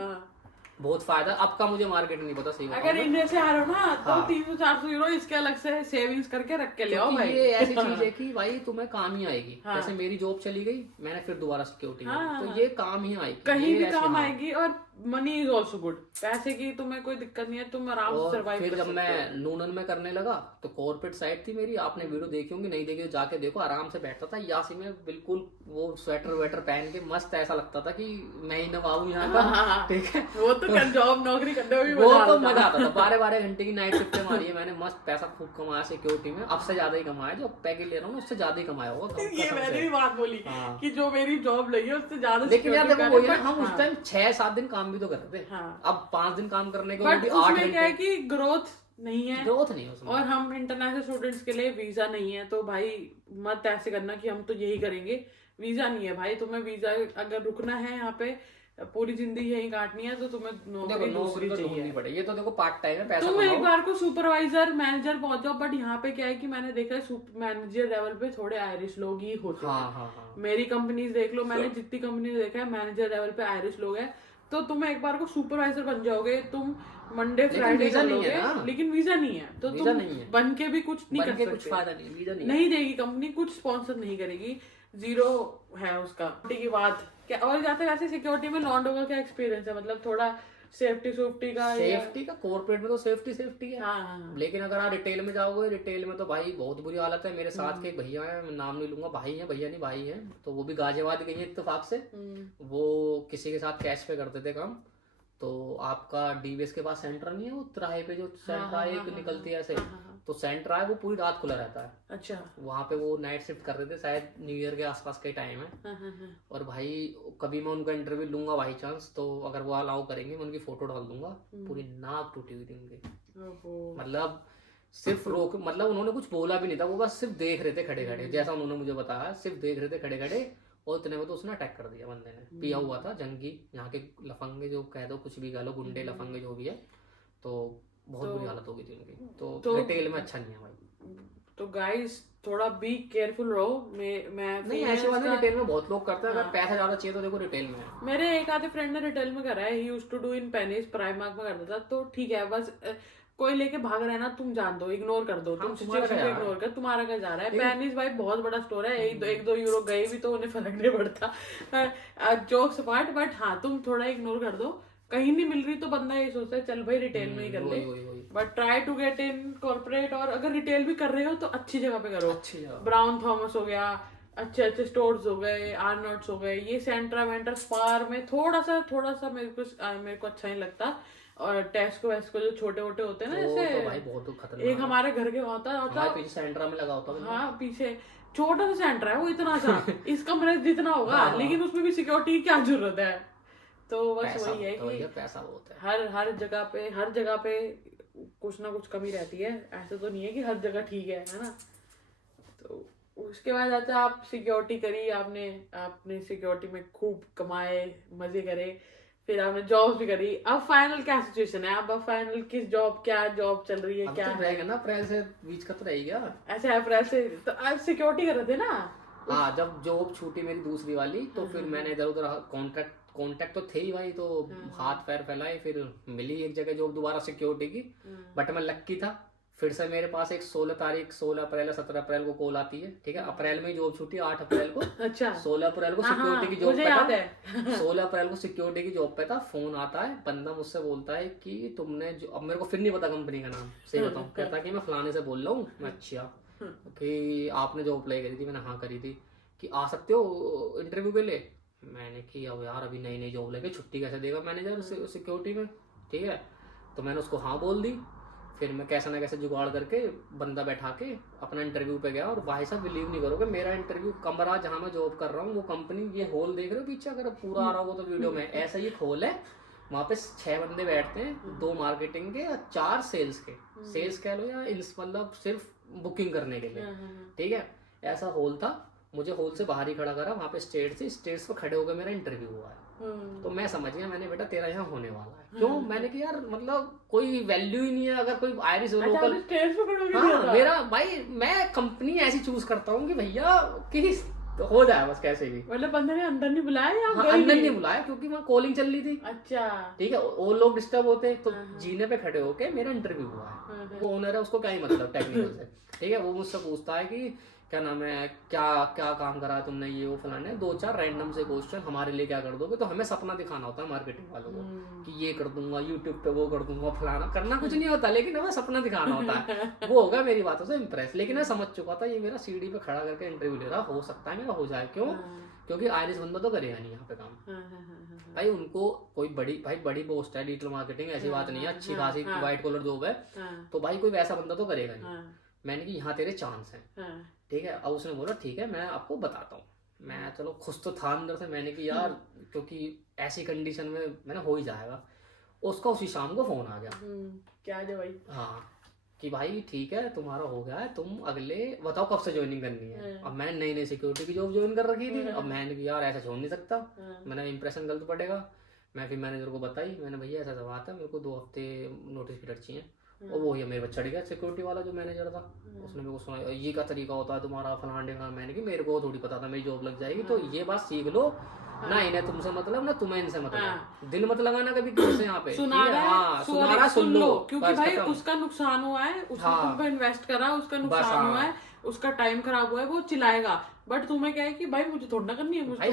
बहुत फायदा। अब का मुझे मार्केट नहीं पता सही बताऊं। अगर इंडिया से आ रहे हो ना तो 300-400 यूरो इसके अलग से सेविंग्स करके रख के ले आओ भाई। ये ऐसी चीज है कि भाई तुम्हें काम ही आएगी। जैसे मेरी जॉब चली गई, मैंने फिर दोबारा सिक्योरिटी की, तो ये काम ही आएगी, कहीं भी काम आएगी। और मनी इज ऑल्सो गुड, पैसे की तुम्हें कोई दिक्कत नहीं है, तुम आराम से सर्वाइव कर सकते हो। फिर जब मैं नूनन में करने लगा तो कॉर्पोरेट साइट थी मेरी, आपने वीडियो देखी होंगी, नहीं देखी तो जाके देखो। आराम से बैठता था यासी में, बिल्कुल वो स्वेटर वेटर पहन के मस्त, ऐसा लगता था कि मैं ही नवाबू यहाँ का। ठीक है, वो तो जॉब नौकरी करने में भी वो तो मजा आता था। 12-12 घंटे की नाइट शिफ्ट मारी है मैंने, मस्त पैसा खूब कमाया सिक्योरिटी में। अब से ज्यादा ही कमाया, जो पैकेज ले रहा हूँ उससे ज्यादा ही कमाया होगा। ये मैंने भी बात बोली कि जो मेरी जॉब लगी है उससे ज्यादा। लेकिन यार देखो वही ना, हम उस टाइम 6-7 दिन काम भी तो करते थे। अब 5 दिन काम करने के बाद 8 घंटे। क्या है कि ग्रोथ नहीं है, ग्रोथ नहीं है उसमें। और हम इंटरनेशनल स्टूडेंट्स के लिए वीजा नहीं है। तो भाई मत ऐसे करना कि हम तो यही करेंगे, वीजा नहीं है भाई। तुम्हें वीजा अगर रुकना है यहाँ पे, पूरी जिंदगी यही काटनी है, तो तुम्हें नौकरी तो ढूंढनी पड़ेगी। ये तो देखो पार्ट टाइम है, पैसा तुम एक बार को सुपरवाइजर मैनेजर पहुंच जाओ। बट यहाँ पे क्या है कि मैंने देखा है मैनेजर लेवल पे थोड़े आयरिश लोग ही होते हैं। मेरी कंपनीज देख लो, मैंने जितनी कंपनी देखा है मैनेजर लेवल पे आयरिश लोग हैं। तो तुम एक बार को सुपरवाइजर बन जाओगे, तुम मंडे फ्राइडे करोगे, लेकिन वीजा नहीं है, तो तुम बन के भी कुछ नहीं कर सकते। कुछ फायदा नहीं, वीजा नहीं देगी कंपनी, कुछ स्पॉन्सर नहीं करेगी, 0 है उसका। की बात क्या। और जाते वैसे सिक्योरिटी में लॉन्डो का क्या एक्सपीरियंस है? मतलब थोड़ा सेफ्टी का कॉर्पोरेट में तो सेफ्टी है। लेकिन अगर आप रिटेल में जाओगे, रिटेल में तो भाई बहुत बुरी हालत है। मेरे साथ के एक भैया है, मैं नाम नहीं लूंगा, भाई है, भैया नहीं भाई है, तो वो भी गाजियाबाद गई है इत्तेफाक से। वो किसी के साथ कैश पे करते थे काम। तो आपका डीवीएस के पास सेंटर नहीं है, वो तिराहे पे जो सेंटर एक निकलती है ऐसे, तो सेंटर है वो पूरी रात खुला रहता है। अच्छा, वहाँ पे वो नाइट शिफ्ट कर रहे थे, शायद न्यू ईयर के आसपास के टाइम है। और भाई कभी मैं उनका इंटरव्यू लूंगा बाई चांस, तो अगर वो अलाउ करेंगे मैं उनकी फोटो डाल दूंगा। पूरी नाक टूटी हुई थी उनकी, मतलब सिर्फ रोक, मतलब उन्होंने कुछ बोला भी नहीं था, वो बस सिर्फ देख रहे थे खड़े खड़े, जैसा उन्होंने मुझे बताया, सिर्फ देख रहे थे खड़े खड़े। और इतने में तो उसने अटैक कर दिया बंदे ने, पिया हुआ था जंगी, यहाँ के लफंगे जो कह दो, कुछ भी कह लो, गुंडे लफंगे जो भी है, तो बहुत बुरी हालत हो गई थी उनकी। तो रिटेल में अच्छा नहीं है भाई। तो गाइस थोड़ा बी केयरफुल रहो। मैं नहीं, ऐसे वाले रिटेल में बहुत लोग करते हैं। अगर पैसा ज्यादा चाहिए तो देखो रिटेल में है। मेरे एक आधे फ्रेंड ने रिटेल में करा है, he used to do in Pennies, Primark में करता था। तो ठीक है, बस कोई लेके भाग रहा है ना, तुम जान दो, इग्नोर कर दो, तुम सिचुएशन को इग्नोर कर, तुम्हारा क्या जा रहा है। पेनीज भाई बहुत बड़ा स्टोर है, 1-2 यूरो गए भी तो उन्हें फर्क नहीं पड़ता, जोक्स अपार्ट। बट हाँ, तुम थोड़ा इग्नोर कर दो। कहीं नहीं मिल रही तो बंदा ये सोचता है चल भाई रिटेल में ही कर ले, but try to get in corporate. और अगर रिटेल भी कर रहे हो तो अच्छी जगह पे करो। ब्राउन थॉमस हो गया, अच्छे अच्छे स्टोर्स हो गए, आर्नोट्स हो गए, ये सेंट्रा वेंटर स्पार में थोड़ा सा मेरे को अच्छा नहीं लगता। और टेस्को वेस्को जो छोटे मोटे होते हैं ना, जैसे तो भाई बहुत खतरनाक। एक हमारे घर के होता पीछे सेंट्रा में लगा होता है। हाँ, पीछे छोटा सा सेंटर है वो, इतना सा इस कमरे जितना होगा, लेकिन उसमें भी सिक्योरिटी की क्या जरूरत है। तो बस वही है कि पैसा बहुत है। हर जगह पे कुछ ना कुछ कमी रहती है। ऐसा तो नहीं है कि हर जगह ठीक है ना। तो उसके बाद आता है आप सिक्योरिटी करी, आपने सिक्योरिटी में खूब कमाए, मजे करे, फिर आपने जॉब भी करी। अब फाइनल क्या सिचुएशन है? अब फाइनल किस क्या जॉब चल रही है? क्या तो रहेगा ना, अप्रैल से बीच का तो रहेगा। ऐसे अप्रैल से तो आज सिक्योरिटी कर रहे थे ना। हाँ, जब जॉब छूटी मेरी दूसरी वाली, तो फिर मैंने इधर उधर कॉन्ट्रैक्ट तो थे ही भाई, तो हाथ पैर फैलाए, फिर मिली एक जगह जॉब दोबारा सिक्योरिटी की। बट मैं लक्की था, फिर से मेरे पास एक 16 अप्रैल 17 अप्रैल को कॉल आती है। ठीक है, अप्रैल में जॉब छूटी 8 अप्रैल को। अच्छा, 16 अप्रैल को सिक्योरिटी की जॉब पे था। 16 अप्रैल को सिक्योरिटी की जॉब पे था, फोन आता है, बंदा मुझसे बोलता है कि तुमने अब मेरे को फिर नहीं पता कंपनी का नाम, सही बताऊं, कहता कि मैं फलाने से बोल रहा हूँ। मैं अच्छा कि आपने जॉब अप्लाई करी थी? मैंने हाँ करी थी। कि आ सकते हो इंटरव्यू के लिए। मैंने कि अब यार अभी नई नई जॉब लेके छुट्टी कैसे देगा मैनेजर सिक्योरिटी में, ठीक है। तो मैंने उसको हाँ बोल दी। फिर मैं कैसे ना कैसे जुगाड़ करके बंदा बैठा के अपना इंटरव्यू पे गया। और भाई साहब बिलीव नहीं करोगे, मेरा इंटरव्यू कमरा जहाँ मैं जॉब कर रहा हूँ वो कंपनी, ये हॉल देख रहे हो पीछे, अगर पूरा आ रहा होगा तो वीडियो में, ऐसा ये हॉल है। वहाँ पे 6 बंदे बैठते हैं, 2 मार्केटिंग के और 4 सेल्स के, सेल्स कह लो या मतलब सिर्फ बुकिंग करने के लिए, ठीक है। ऐसा हॉल था, मुझे हॉल से बाहर ही खड़ा करा, वहाँ पे स्टेट्स पर खड़े होकर मेरा इंटरव्यू हुआ है। तो मैं समझ गया, मैंने बेटा तेरा यहाँ होने वाला है। क्यों? मैंने कि यार मतलब कोई वैल्यू ही नहीं है अगर कोई आयरिश लोकल। हाँ मेरा भाई, मैं कंपनी ऐसी चूज करता हूँ कि भैया कि तो हो जाए बस कैसे भी। मतलब बंदे ने अंदर नहीं बुलाया या हाँ, अंदर नहीं बुलाया क्योंकि वहाँ कॉलिंग चल रही थी। अच्छा ठीक है, वो लोग डिस्टर्ब होते तो जीने पे खड़े होके मेरा इंटरव्यू हुआ है। वो ओनर है, उसको क्या ही मतलब टेक्निकल से, ठीक है। वो मुझसे पूछता है कि क्या नाम है, क्या क्या काम करा है तुमने, ये वो फलाने, 2-4 रैंडम से क्वेश्चन, हमारे लिए क्या कर दोगे। तो हमें सपना दिखाना होता है मार्केटिंग वालों को कि ये कर दूंगा, यूट्यूब पे वो कर दूंगा, फलाना करना कुछ नहीं होता, लेकिन हमें सपना दिखाना होता है। वो होगा मेरी बातों से इम्प्रेस। लेकिन मैं समझ चुका था ये मेरा सीढ़ी पे खड़ा करके इंटरव्यू ले रहा, हो सकता है मेरा हो जाए। क्यों? क्योंकि आयरिश बंदा तो करेगा नहीं यहाँ पे काम। भाई उनको कोई बड़ी पोस्ट है, डिजिटल मार्केटिंग, ऐसी बात नहीं है, अच्छी खासी व्हाइट कॉलर जॉब है, तो भाई कोई वैसा बंदा तो करेगा नहीं। मैंने कि यहाँ तेरे चांस हैं, ठीक है। अब उसने बोला ठीक है मैं आपको बताता हूँ। मैं चलो खुश तो था अंदर से, मैंने कि यार क्योंकि ऐसी कंडीशन में मैंने हो ही जाएगा। उसका उसी शाम को फोन आ गया, क्या जो भाई, हाँ कि भाई ठीक है तुम्हारा हो गया है, तुम अगले बताओ कब से ज्वाइनिंग करनी है। अब मैंने नई नई सिक्योरिटी की जॉब ज्वाइन कर रखी थी। अब मैंने कि यार ऐसा छोड़ नहीं सकता, मैंने इंप्रेशन गलत पड़ेगा। मैं फिर मैनेजर को बताई, मैंने भैया ऐसा सब आता है, मेरे को 2 हफ्ते नोटिस पीरियड चाहिए। और वो ही मेरे पर चढ़ गया सिक्योरिटी वाला जो मैनेजर था, उसने मेरे को सुना ये का तरीका होता है तुम्हारा फलाने का। मैंने कि मेरे को थोड़ी पता था मेरी जॉब लग जाएगी, तो ये बात सीख लो ना, इन्हें तुमसे मतलब ना तुम्हें इनसे मतलब। दिल मत लगाना कभी किसी से यहाँ पे, सुनारा सुन लो, क्योंकि भाई उसका नुकसान हुआ है, उसने तुम पे इन्वेस्ट करा, उसका नुकसान हुआ है, उसका टाइम खराब हुआ है, वो चिल्लाएगा। बट तुम्हें क्या है कि भाई मुझे थोड़ा करनी है, मुझे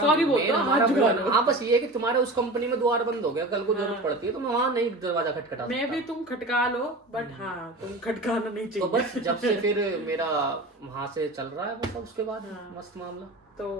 सॉरी बोलता हूं। हाँ बस ये है कि तुम्हारे उस कंपनी में द्वार बंद हो गया, कल को जरूरत पड़ती है तो मैं वहाँ नहीं दरवाजा खटखटा, मैं भी तुम खटका लो, बट हाँ तुम खटकाना नहीं चाहिए। तो बस जब से फिर मेरा वहाँ से चल रहा है, मतलब उसके बाद मस्त मामला तो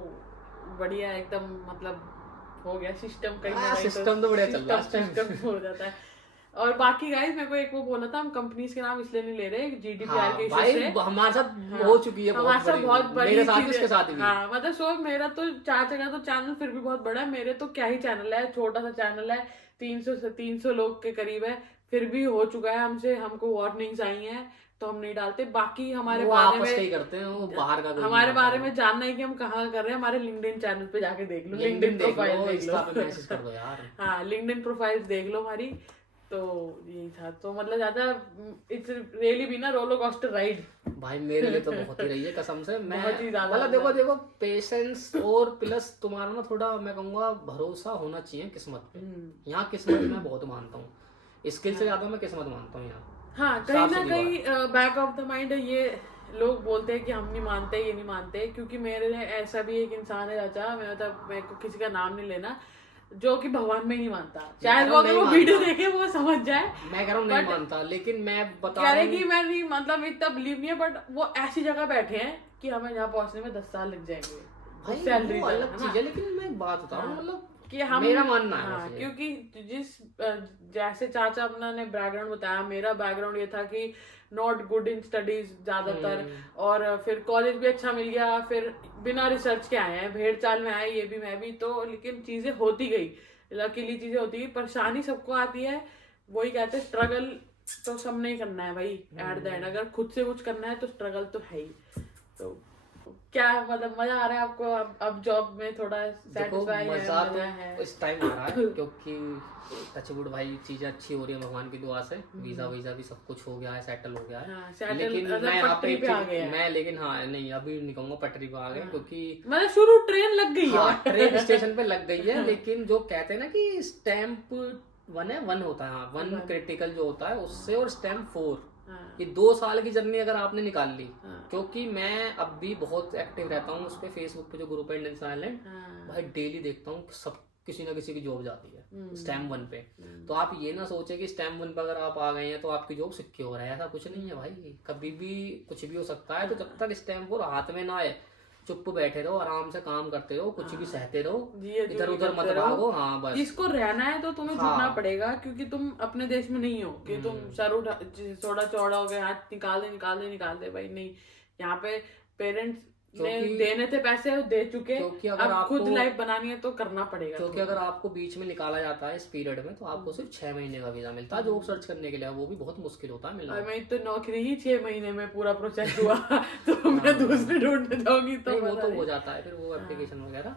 बढ़िया एकदम, मतलब हो गया सिस्टम कहीं सिस्टम तो बढ़िया चल रहा है, सिस्टम हो जाता है। और बाकी गाइस मेरे को एक वो बोलना था, हम कंपनीज के नाम इसलिए नहीं ले रहे, जीडीपीआर के इश्यू से हमारे साथ हो चुकी है, हमारे साथ बहुत बड़ी, मेरे साथ उसके साथ भी। हाँ मतलब सो मेरा तो चाचा का तो चैनल फिर भी बहुत बड़ा है, मेरे तो क्या ही चैनल है, छोटा सा चैनल है, 300 लोग के करीब है, फिर भी हो चुका है हमसे, हमको वार्निंग्स आई हैं तो हम नहीं डालते। बाकी हमारे बारे में करते हैं, वो बाहर का हमारे बारे में जानना है कि हम कहाँ कर रहे हैं, हमारे लिंक्डइन चैनल पे जाके देख लो, लिंक्डइन प्रोफाइल देख लो हाँ लिंक्डइन प्रोफाइल देख लो हमारी। तो यही था, तो मतलब ज्यादा it's really been a roller coaster ride भाई, मेरे लिए तो बहुत ही रही है कसम से। मैं मतलब देखो पेशेंस और प्लस तुम्हारा ना थोड़ा मैं कहूँगा भरोसा होना चाहिए किस्मत पे। यहाँ किस्मत मैं बहुत मानता हूँ, स्किल से ज्यादा मैं किस्मत मानता हूँ यहाँ। हाँ कहीं ना कहीं बैक ऑफ द माइंड ये लोग बोलते हैं कि हम नहीं मानते, ये नहीं मानते, क्योंकि मेरे ऐसा भी एक इंसान है चाचा, मेरे को किसी का नाम नहीं लेना, जो कि भगवान में नहीं मानता। शायद वो अगर वो वीडियो देखे वो समझ जाए, मैं कह रहा हूँ नहीं मानता, लेकिन मैं बता रहा हूँ कि मैं नहीं मतलब इतना बिलीव नहीं है, बट वो ऐसी जगह बैठे हैं कि हमें यहाँ पहुंचने में 10 साल लग जाएंगे। भाई सैलरी अलग चीज है, लेकिन मैं एक बात बता रहा हूँ मतलब कि हम मेरा मानना है हाँ, क्योंकि जिस जैसे चाचा अपना ने बैकग्राउंड बताया, मेरा बैकग्राउंड ये था कि नॉट गुड इन स्टडीज ज्यादातर, और फिर कॉलेज भी अच्छा मिल गया, फिर बिना रिसर्च के आए हैं, भेड़ चाल में आए, ये भी मैं भी तो, लेकिन चीजें होती गई, लकीली चीजें होती गई। परेशानी सबको आती है, वही कहते हैं स्ट्रगल तो सबने ही करना है भाई, एट द एंड अगर खुद से कुछ करना है तो स्ट्रगल तो है ही। तो क्या मतलब मजा आ रहा है आपको अब जॉब में? थोड़ा सैटिस्फाई मजा है इस टाइम आ रहा है क्योंकि टचवुड भाई चीजें अच्छी हो रही है भगवान की दुआ से, वीजा भी सब कुछ हो गया है, सेटल हो गया है। लेकिन मैं यहाँ पे मैं लेकिन हाँ नहीं अभी नहीं कहूँगा पटरी पे आ गए, क्योंकि मतलब शुरू ट्रेन लग गई है, ट्रेन स्टेशन पे लग गई है। लेकिन जो कहते हैं ना कि स्टैंप 1 होता है, 1 क्रिटिकल जो होता है उससे, और स्टैंप 4, ये 2 साल की जर्नी अगर आपने निकाल ली, क्योंकि मैं अब भी बहुत एक्टिव रहता हूँ उस पे, फेसबुक पे जो ग्रुप है इंडियन आइलैंड, भाई डेली देखता हूँ सब किसी ना किसी की जॉब जाती है स्टैम्प 1 पे। तो आप ये ना सोचे कि स्टैम्प 1 पे अगर आप आ गए हैं तो आपकी जॉब सिक्योर है, ऐसा कुछ नहीं है भाई, कभी भी कुछ भी हो सकता है। तो जब तक स्टैम्प 4 हाथ में ना आए चुप बैठे रहो, आराम से काम करते रहो, कुछ भी सहते रहो, जिए जो इधर भी उधर करते मत रहो। भागो। हाँ बस इसको रहना है तो तुम्हें हाँ। झुकना पड़ेगा, क्योंकि तुम अपने देश में नहीं हो कि तुम सर उठा थोड़ा चौड़ा हो गए, हाथ निकाल दे भाई, नहीं। यहाँ पे पेरेंट्स ने देने थे पैसे, दे चुके, क्योंकि अगर अब आपको खुद लाइफ बनानी है तो करना पड़ेगा। क्योंकि अगर आपको बीच में निकाला जाता है इस पीरियड में, तो आपको सिर्फ 6 महीने का वीजा मिलता है जॉब सर्च करने के लिए, वो भी बहुत मुश्किल होता है मिलना। और मैं तो नौकरी ही 6 महीने में पूरा प्रोसेस हुआ तो मैं दूसरी ढूंढने जाऊंगी तो वो तो हो जाता है फिर वो एप्लीकेशन वगैरह।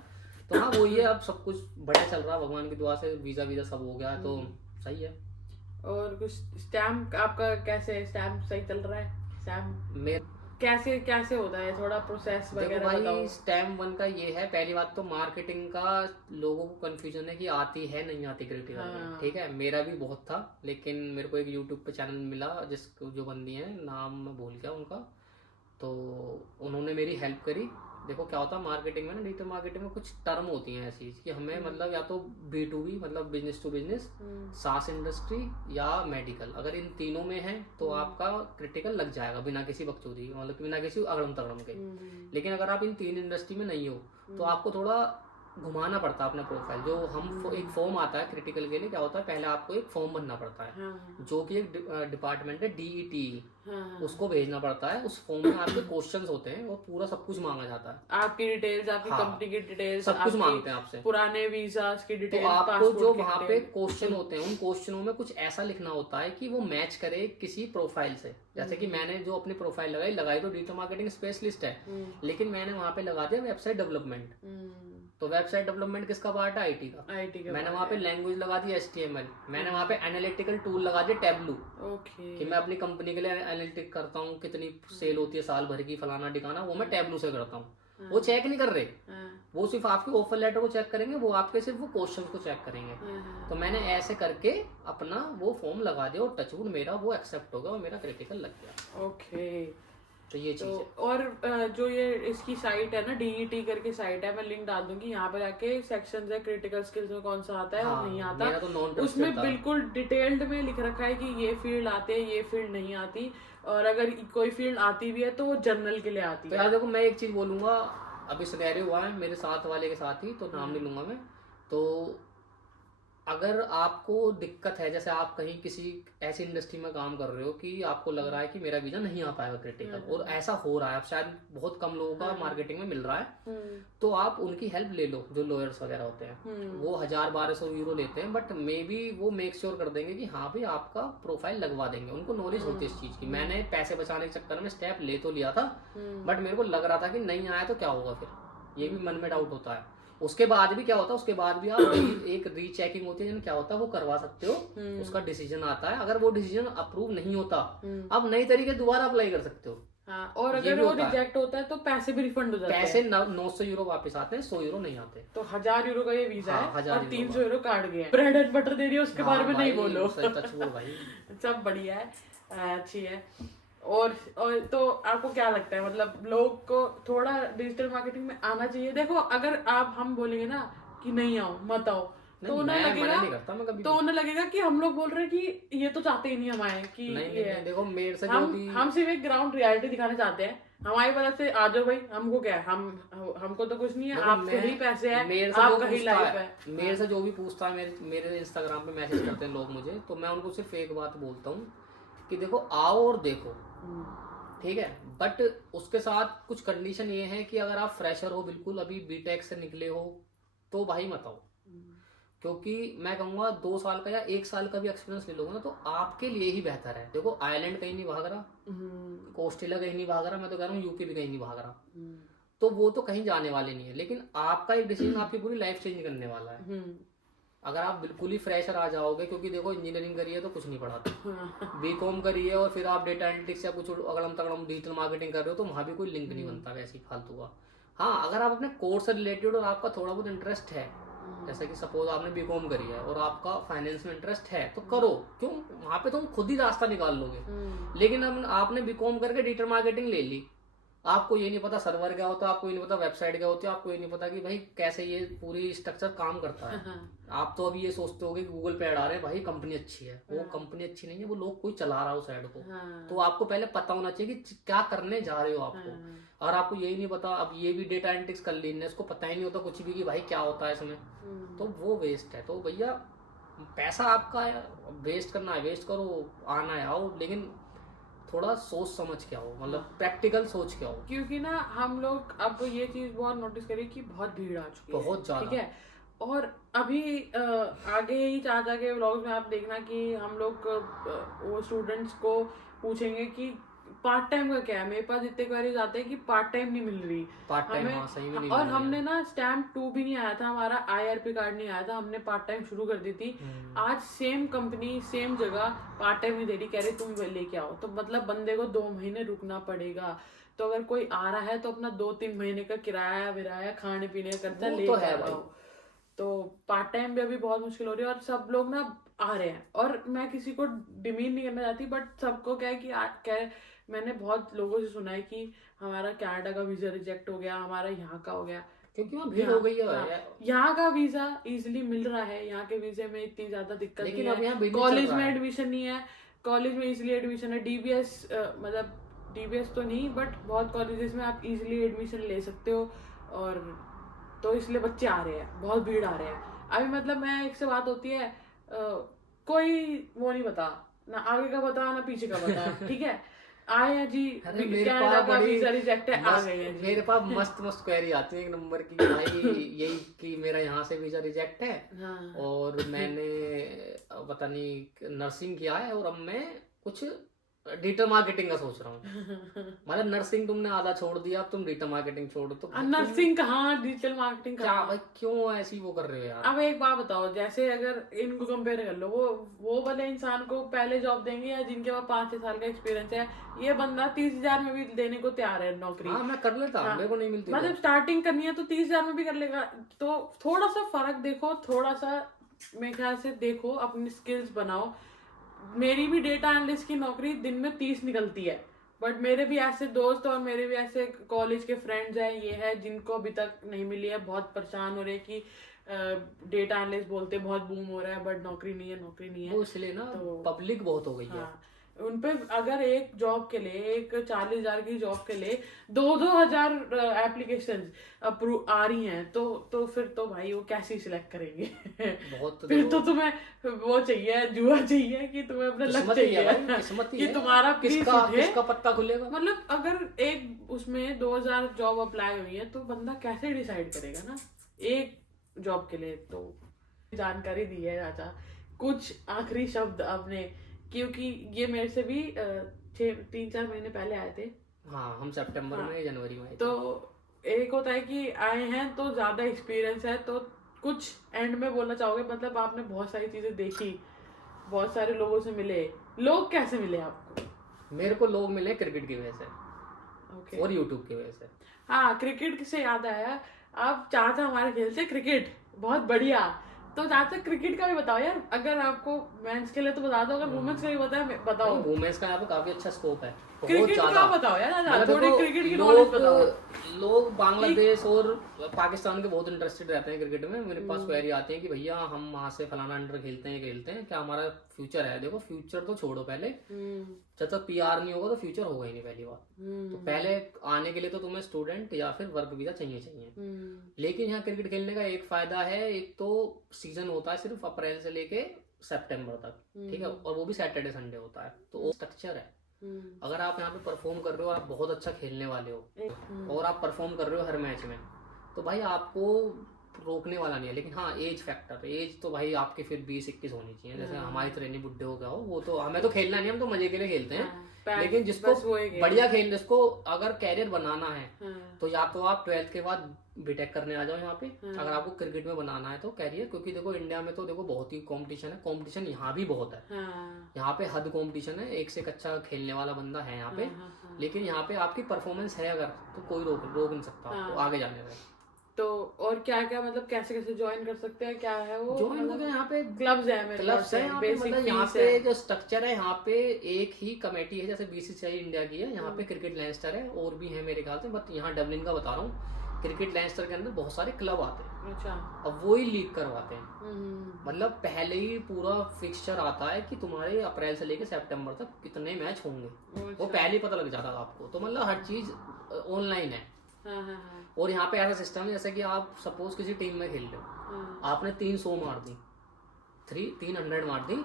तो हाँ वो ये, अब सब कुछ बढ़िया चल रहा है भगवान की दुआ से, वीजा सब हो गया तो सही है। और कुछ स्टैम्प आपका कैसे, स्टैम्प सही चल रहा है? स्टैम्प कैसे होता है, थोड़ा प्रोसेस वगैरह बताओ। भाई स्टैम्प 1 का ये है, पहली बात तो मार्केटिंग का लोगों को कंफ्यूजन है कि आती है नहीं आती क्रिटिकल में, ठीक है। मेरा भी बहुत था, लेकिन मेरे को एक यूट्यूब पे चैनल मिला जिसको जो बंदी है, नाम मैं भूल गया उनका, तो उन्होंने मेरी हेल्प करी। देखो क्या होता है मार्केटिंग में ना, डिजिटल मार्केटिंग में कुछ टर्म होती हैं ऐसी कि हमें मतलब या तो B2B मतलब बिजनेस टू बिजनेस, सास इंडस्ट्री या मेडिकल, अगर इन तीनों में है तो आपका क्रिटिकल लग जाएगा बिना किसी बकचोदी, मतलब बिना किसी अगड़म तगड़म के। लेकिन अगर आप इन 3 इंडस्ट्री में नहीं हो तो आपको थोड़ा घुमाना पड़ता है अपना प्रोफाइल। जो हम एक फॉर्म आता है क्रिटिकल के लिए, क्या होता है पहले आपको एक फॉर्म भरना पड़ता है, जो कि एक डिपार्टमेंट है DET, उसको भेजना पड़ता है। उस फॉर्म में आपके क्वेश्चंस होते हैं और पूरा सब कुछ मांगा जाता है, आपकी डिटेल्स, आपकी कंपनी की डिटेल्स, सब कुछ मांगते हैं आपसे, पुराने वीजा की डिटेल्स। तो आपको जो वहाँ पे क्वेश्चन होते हैं उन क्वेश्चनों में कुछ ऐसा लिखना होता है कि वो मैच करे किसी प्रोफाइल से। जैसे कि मैंने जो अपनी प्रोफाइल लगाई तो डिजिटल मार्केटिंग स्पेशलिस्ट है, लेकिन मैंने वहाँ पे लगा दिया वेबसाइट डेवलपमेंट। तो वेबसाइट डेवलपमेंट किसका पार्ट है? IT का। मैंने वहाँ पे लैंग्वेज लगा दी HTML, मैंने वहाँ पे एनालिटिकल टूल लगा दिया Tableau, कि मैं अपनी कंपनी के लिए एनालिटिक करता हूँ, कितनी सेल होती है साल भर की, फलाना ठिकाना, वो मैं Tableau से करता हूँ। वो चेक नहीं कर रहे, वो सिर्फ आपके ऑफर लेटर को चेक करेंगे, वो आपके सिर्फ वो क्वेश्चन को चेक करेंगे। तो मैंने ऐसे करके अपना वो फॉर्म लगा दिया और टचवुड मेरा वो एक्सेप्ट हो गया और मेरा क्रिटिकल लग गया। ओके, तो ये चीज है। और जो ये इसकी साइट है ना, DET करके साइट है, मैं लिंक डाल दूंगी, यहाँ पे जाके सेक्शन है क्रिटिकल स्किल्स में कौन सा आता है और नहीं आता। मेरा तो नॉन उसमें बिल्कुल डिटेल्ड में लिख रखा है कि ये फील्ड आते हैं, ये फील्ड नहीं आती, और अगर कोई फील्ड आती भी है तो वो जनरल के लिए आती है। तो यार देखो मैं एक चीज बोलूंगा, अभी सिनेरियो हुआ है मेरे साथ वाले के साथ ही, तो नाम नहीं लूंगा मैं। तो अगर आपको दिक्कत है, जैसे आप कहीं किसी ऐसी इंडस्ट्री में काम कर रहे हो कि आपको लग रहा है कि मेरा वीजा नहीं आ पाएगा क्रिटिकल, और ऐसा हो रहा है, अब शायद बहुत कम लोगों का मार्केटिंग में मिल रहा है, तो आप उनकी हेल्प ले लो। जो लॉयर्स वगैरह होते हैं वो 1000-1200 यूरो लेते हैं, बट मे बी वो मेक श्योर कर देंगे कि हाँ भाई आपका प्रोफाइल लगवा देंगे। उनको नॉलेज होती है इस चीज की। मैंने पैसे बचाने के चक्कर में स्टेप ले तो लिया था, बट मेरे को लग रहा था कि नहीं आया तो क्या होगा, फिर ये भी मन में डाउट होता है। उसके बाद भी क्या होता है, उसके बाद भी आप एक रीचेकिंग होती है, क्या होता है वो करवा सकते हो, उसका डिसीजन आता है। अगर वो डिसीजन अप्रूव नहीं होता, आप नई तरीके दोबारा अप्लाई कर सकते हो। हाँ, और अगर वो रिजेक्ट होता है तो पैसे भी रिफंड हो जाते हैं। पैसे 900 यूरो वापस आते हैं, 100 यूरो नहीं आते। तो 1000 यूरो का ये वीजा है, 1000 और 300 यूरो काट गए। ब्रेड एंड बटर दे रही है, उसके बारे में नहीं बोलो। भाई सब बढ़िया है, अच्छी है। और तो आपको क्या लगता है, मतलब लोग को थोड़ा डिजिटल मार्केटिंग में आना चाहिए? देखो अगर हम बोलेंगे ना कि नहीं आओ, मत आओ, तो उन्हें लगेगा कि हम लोग बोल रहे हैं कि ये तो चाहते ही नहीं हम आए, कि नहीं, देखो मेरे से हम सिर्फ एक ग्राउंड रियलिटी दिखाना चाहते हैं। हमारी वजह से आ जाओ भाई, हमको क्या है, हमको तो कुछ नहीं है, आपके ही पैसे हैं, आपका ही लाइफ है। मेरे से जो भी पूछता है, मेरे इंस्टाग्राम पे मैसेज करते हैं लोग मुझे, तो मैं उनको सिर्फ एक बात बोलता हूँ कि देखो आओ और देखो, ठीक है, बट उसके साथ कुछ कंडीशन ये है कि अगर आप फ्रेशर हो, बिल्कुल अभी बीटेक से निकले हो, तो भाई मत आओ। क्योंकि मैं कहूँगा 2 साल का या 1 साल का भी एक्सपीरियंस ले लोगे ना, तो आपके लिए ही बेहतर है। देखो आयरलैंड कहीं नहीं भाग रहा, ऑस्ट्रेलिया कहीं नहीं भाग रहा, मैं तो कह रहा हूँ यूके भी कहीं नहीं भाग रहा, तो वो तो कहीं जाने वाले नहीं है। लेकिन आपका एक डिसीजन आपकी पूरी लाइफ चेंज करने वाला है। अगर आप बिल्कुल ही फ्रेशर आ जाओगे, क्योंकि देखो इंजीनियरिंग करिए तो कुछ नहीं पढ़ाते, बीकॉम करिए और फिर आप डेटा एनालिटिक्स या कुछ अगड़म तगड़म डिजिटल मार्केटिंग कर रहे हो, तो वहाँ भी कोई लिंक नहीं बनता वैसे फालतू का। हाँ, अगर आप अपने कोर्स से रिलेटेड और आपका थोड़ा बहुत इंटरेस्ट है, जैसे कि सपोज आपने बीकॉम करी है और आपका फाइनेंस में इंटरेस्ट है, तो करो, क्यों, वहाँ पे तुम खुद ही रास्ता निकाल लोगे। लेकिन अब आपने बीकॉम करके डिजिटल मार्केटिंग ले ली, आपको ये नहीं पता सर्वर क्या होता है, आपको ये नहीं पता वेबसाइट क्या होती है, आपको ये नहीं पता कि भाई कैसे ये पूरी स्ट्रक्चर काम करता है। आप तो अभी ये सोचते होगे कि गूगल पे ऐड आ रहे हैं, भाई कंपनी अच्छी है, वो कंपनी अच्छी नहीं है, वो लोग कोई चला रहा है उस ऐड को। तो आपको पहले पता होना चाहिए कि क्या करने जा रहे हो आपको। और आपको यही नहीं पता, अब ये भी डेटा एनालिटिक्स कर ली, इसको पता ही नहीं होता कुछ भी कि भाई क्या होता है इसमें, तो वो वेस्ट है। तो भैया पैसा आपका है, वेस्ट करना है वेस्ट करो, आना है आओ, लेकिन थोड़ा सोच समझ के आओ, मतलब प्रैक्टिकल सोच के आओ। क्योंकि ना हम लोग अब ये चीज बहुत नोटिस करी कि बहुत भीड़ आ चुकी है, बहुत ज्यादा, ठीक है। और अभी आगे ही चाचा के व्लॉग्स में आप देखना कि हम लोग वो स्टूडेंट्स को पूछेंगे कि पार्ट टाइम का क्या है। मेरे पास इतने क्वेरीज आते हैं कि पार्ट टाइम नहीं मिल रही पार्ट टाइम, हाँ, सही में नहीं और मिल हमने ना स्टैम्प 2 भी नहीं आया था, हमारा IRP कार्ड नहीं आया था, हमने पार्ट टाइम शुरू कर दी थी। आज सेम कंपनी सेम जगह पार्ट टाइम नहीं दे रही, कह रही तुम लेके आओ। तो मतलब बंदे को 2 महीने रुकना पड़ेगा। तो अगर कोई आ रहा है तो अपना 2-3 महीने का किराया विराया खाने पीने का खर्चा ले आओ। तो पार्ट टाइम भी अभी बहुत मुश्किल हो रही है और सब लोग ना आ रहे हैं। और मैं किसी को डिमीन नहीं करना चाहती, बट सबको क्या है कि क्या मैंने बहुत लोगों से सुना है कि हमारा कनाडा का वीजा रिजेक्ट हो गया, हमारा यहाँ का हो गया, क्योंकि वहाँ भीड़ हो गई है। यहाँ का वीजा इजीली मिल रहा है, यहाँ के वीजे में इतनी ज्यादा दिक्कत नहीं है। कॉलेज में एडमिशन नहीं है, कॉलेज में इजीली एडमिशन है। DBS मतलब DBS तो नहीं, बट बहुत कॉलेजेस में आप इजीली एडमिशन ले सकते हो। और तो इसलिए बच्चे आ रहे हैं, बहुत भीड़ आ रहे हैं अभी। मतलब मैं एक से बात होती है, कोई वो नहीं बता, ना आगे का बता ना पीछे का बता, ठीक है। आए हैं जी, कनाडा का वीजा रिजेक्ट है, आ गए हैं जी। मेरे पास मस्त मस्त क्वेरी आती है एक नंबर की, भाई यही कि मेरा यहाँ से वीजा रिजेक्ट है, और मैंने पता नहीं नर्सिंग किया है और अब मैं कुछ डिजिटल मार्केटिंग का सोच रहा हूँ। मतलब नर्सिंग तुमने आधा छोड़ दिया, अब तुम डिजिटल मार्केटिंग छोड़ दो, तो नर्सिंग कहाँ, डिजिटल मार्केटिंग क्या भाई, क्यों ऐसी वो कर रहे हो यार। अब एक बात बताओ, जैसे अगर इनको कंपेयर कर लो, वो वाले इंसान को पहले जॉब देंगे या जिनके पास 5-6 साल का एक्सपीरियंस है। ये बंदा 30,000 में भी देने को तैयार है नौकरी। हाँ, मैं कर लेता, मेरे को नहीं मिलती, मतलब स्टार्टिंग करनी है तो 30,000 में भी कर लेगा। तो थोड़ा सा फर्क देखो, थोड़ा सा मेरे ख्याल से देखो, अपनी स्किल्स बनाओ। मेरी भी डेटा एनालिस्ट की नौकरी दिन में 30 निकलती है, बट मेरे भी ऐसे दोस्त और मेरे भी ऐसे कॉलेज के फ्रेंड्स हैं, ये है जिनको अभी तक नहीं मिली है, बहुत परेशान हो रहे हैं कि डेटा एनालिस्ट बोलते बहुत बूम हो रहा है, बट नौकरी नहीं है, नौकरी नहीं है। वो इसलिए ना, तो पब्लिक बहुत हो गई है। उनपे अगर एक जॉब के लिए, एक 40,000 की जॉब के लिए 2-2 हजार एप्लीकेशन अप्रूव आ रही हैं, तो फिर तो भाई वो कैसे सिलेक्ट करेंगे। बहुत फिर तो तुम्हें वो चाहिए, जुआ चाहिए कि तुम्हें अपना लक चाहिए कि तुम्हारा किसका पत्ता खुलेगा। मतलब अगर एक उसमें 2,000 जॉब अप्लाई हुई है तो बंदा कैसे डिसाइड करेगा ना एक जॉब के लिए। तो जानकारी दी है चाचा, कुछ आखिरी शब्द आपने, क्योंकि ये मेरे से भी 3-4 महीने पहले आए थे। हाँ, हम सितंबर में, जनवरी में। तो एक होता है कि आए हैं तो ज्यादा एक्सपीरियंस है, तो कुछ एंड में बोलना चाहोगे? मतलब आपने बहुत सारी चीजें देखी, बहुत सारे लोगों से मिले, लोग कैसे मिले आपको? मेरे को लोग मिले क्रिकेट की वजह से और यूट्यूब की वजह से। हाँ, क्रिकेट से याद आया, आप चाचा हमारे खेलते क्रिकेट, बहुत बढ़िया। तो चाचा क्रिकेट का भी बताओ यार, अगर आपको मेंस के लिए तो बता दो, अगर वुमेन्स का भी बताओ। वुमेन्स का यहाँ पे काफी अच्छा स्कोप है, क्रिकेट का बताओ यार, थोड़ी क्रिकेट की नॉलेज बताओ। लोग बांग्लादेश और पाकिस्तान के बहुत इंटरेस्टेड रहते हैं क्रिकेट में। मेरे पास क्वेरी आती है कि भैया हम वहाँ से फलाना अंडर खेलते हैं, क्या हमारा फ्यूचर है? देखो फ्यूचर तो छोड़ो, पहले जब तक PR नहीं होगा तो फ्यूचर होगा ही नहीं, पहली बात। तो पहले आने के लिए तो तुम्हें स्टूडेंट या फिर वर्क वीजा चाहिए। लेकिन यहाँ क्रिकेट खेलने का एक फायदा है, एक तो सीजन होता है सिर्फ अप्रैल से लेके सितंबर तक, ठीक है, और वो भी सैटरडे संडे होता है, तो वो स्ट्रक्चर है। अगर आप यहाँ पे परफॉर्म कर रहे हो और आप बहुत अच्छा खेलने वाले हो और आप परफॉर्म कर रहे हो हर मैच में, तो भाई आपको रोकने वाला नहीं है। लेकिन हाँ, एज फैक्टर, एज तो भाई आपके फिर 20-21 होनी चाहिए। जैसे हमारी ट्रेनिंग बुड्ढे हो गया हो, वो तो हमें तो खेलना नहीं, हम तो मजे के लिए खेलते हैं। लेकिन जिसको बढ़िया खेल, जिसको अगर कैरियर बनाना है तो या तो आप 12th के बाद बीटेक करने आ जाओ यहाँ पे, अगर आपको क्रिकेट में बनाना है तो कैरियर। क्योंकि देखो इंडिया में तो देखो बहुत ही कंपटीशन है, कंपटीशन यहाँ भी बहुत है। यहाँ पे हद कंपटीशन है, एक से एक अच्छा खेलने वाला बंदा है यहाँ पे। लेकिन यहाँ पे आपकी परफॉर्मेंस है अगर, तो कोई रोक नहीं सकता आपको आगे जाने में। तो और क्या क्या मतलब कैसे कैसे ज्वाइन कर सकते हैं, क्या है वो ज्वाइन तो यहाँ पे क्लब्स है मेरे क्लब्स है यहाँ पे, बेसिक मतलब यहाँ पे जो स्ट्रक्चर है यहाँ पे एक ही कमेटी है, जैसे बीसीसीआई इंडिया की है, यहाँ पे क्रिकेट लैंचेस्टर है और भी है मेरे ख्याल से, बट यहाँ डबलिन का बता रहा हूँ। क्रिकेट लैंचेस्टर के अंदर बहुत सारे क्लब आते हैं, अच्छा, अब वो ही लीग करवाते हैं। मतलब पहले ही पूरा फिक्सचर आता है कि तुम्हारे अप्रैल से लेकर सितंबर तक कितने मैच होंगे, वो पहले ही पता लग जाता था आपको। तो मतलब हर चीज ऑनलाइन है। और यहाँ पे ऐसा सिस्टम है जैसे कि आप सपोज किसी टीम में खेल रहे हो, आपने 300 मार दी, 300 मार दी,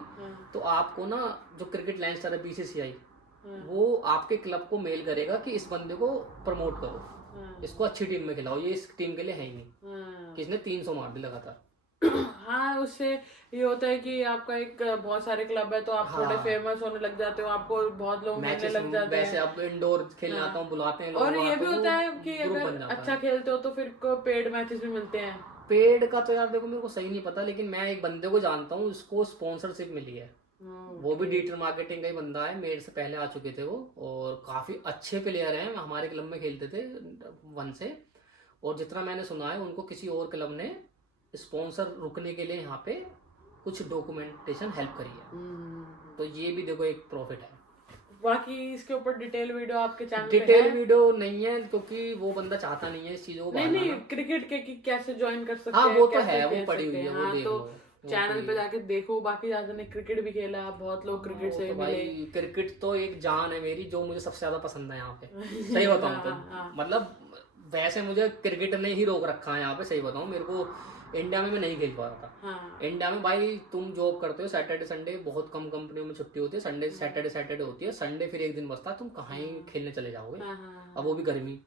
तो आपको ना जो क्रिकेट लैंचेस्टर है बीसीसीआई, वो आपके क्लब को मेल करेगा कि इस बंदे को प्रमोट करो, इसको अच्छी टीम में खिलाओ, ये इस टीम के लिए है ही नहीं, किसने 300 मार दी लगातार। हाँ, उससे ये होता है कि आपका एक बहुत सारे क्लब है तो आप थोड़े फेमस होने लग जाते हो, आपको बहुत लोग मिलने लग जाते हैं। वैसे आप इंडोर खेलने आता हूँ, बुलाते हैं लोग, और ये भी होता है कि अगर अच्छा खेलते हो तो फिर पेड मैचेस भी मिलते हैं। पेड का तो यार देखो मेरे को सही नहीं पता, लेकिन मैं एक बंदे को जानता हूँ, उसको स्पॉन्सरशिप मिली है। वो भी डिजिटल मार्केटिंग का ही बंदा है, मेरे से पहले आ चुके थे वो, और काफी अच्छे प्लेयर हैं, हमारे क्लब में खेलते थे 1 से। और जितना मैंने सुना है उनको किसी और क्लब ने स्पॉन्सर रुकने के लिए यहाँ पे कुछ डॉक्यूमेंटेशन हेल्प करी है। तो ये भी देखो एक प्रॉफिट है। बाकी इसके ऊपर डिटेल वीडियो आपके चैनल पे डिटेल वीडियो नहीं है क्योंकि वो बंदा चाहता नहीं है इस चीजों को। नहीं क्रिकेट के कि कैसे ज्वाइन कर सकते हैं, हाँ वो तो है, वो पड़ी हुई है, वो देख लो, चैनल पे जाके देखो। बाकी ज्यादा ने क्रिकेट भी खेला, बहुत लोग क्रिकेट से मिले। क्रिकेट तो एक जान है मेरी, जो मुझे सबसे ज्यादा पसंद है यहाँ पे, सही बताऊँ तो। मतलब वैसे मुझे क्रिकेट ने ही रोक रखा है यहाँ पे, सही बताऊँ। मेरे को इंडिया में मैं नहीं खेल पा रहा था। इंडिया में भाई तुम जॉब करते हो, सैटरडे संडे बहुत कम कंपनियों में छुट्टी होती है, संडे सैटरडे होती है, संडे फिर एक दिन बचता है, तुम कहाँ ही खेलने चले जाओगे, अब वो भी गर्मी।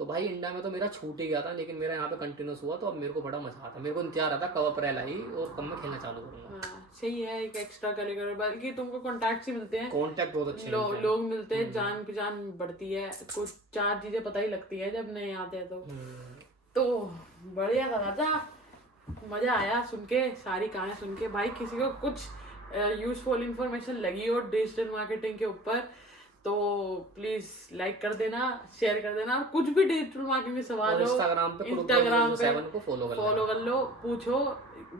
तो भाई इंडिया में तो मेरा छूट ही गया था, लेकिन मेरा यहाँ पे कंटिन्यूस हुआ, तो अब मेरे को बड़ा मजा आता है। मेरे को इंतजार आता कब अप्रैल आई और कब मैं खेलना चालू करूंगा। सही है, एक एक्स्ट्रा करिकुलर, बल्कि तुमको कॉन्टैक्ट ही मिलते हैं, कॉन्टैक्ट बहुत अच्छे लोग मिलते हैं, जान पहचान बढ़ती है, कुछ 4 चीजें पता ही लगती है जब नए आते हैं तो बढ़िया था राजा, मजा आया सुन के, सारी कहानी सुन के। भाई किसी को कुछ यूजफुल इंफॉर्मेशन लगी हो डिजिटल मार्केटिंग के ऊपर तो प्लीज लाइक कर देना, शेयर कर देना। कुछ भी डिजिटल मार्केटिंग सवाल हो इंस्टाग्राम पे फॉलो कर लो, पूछो,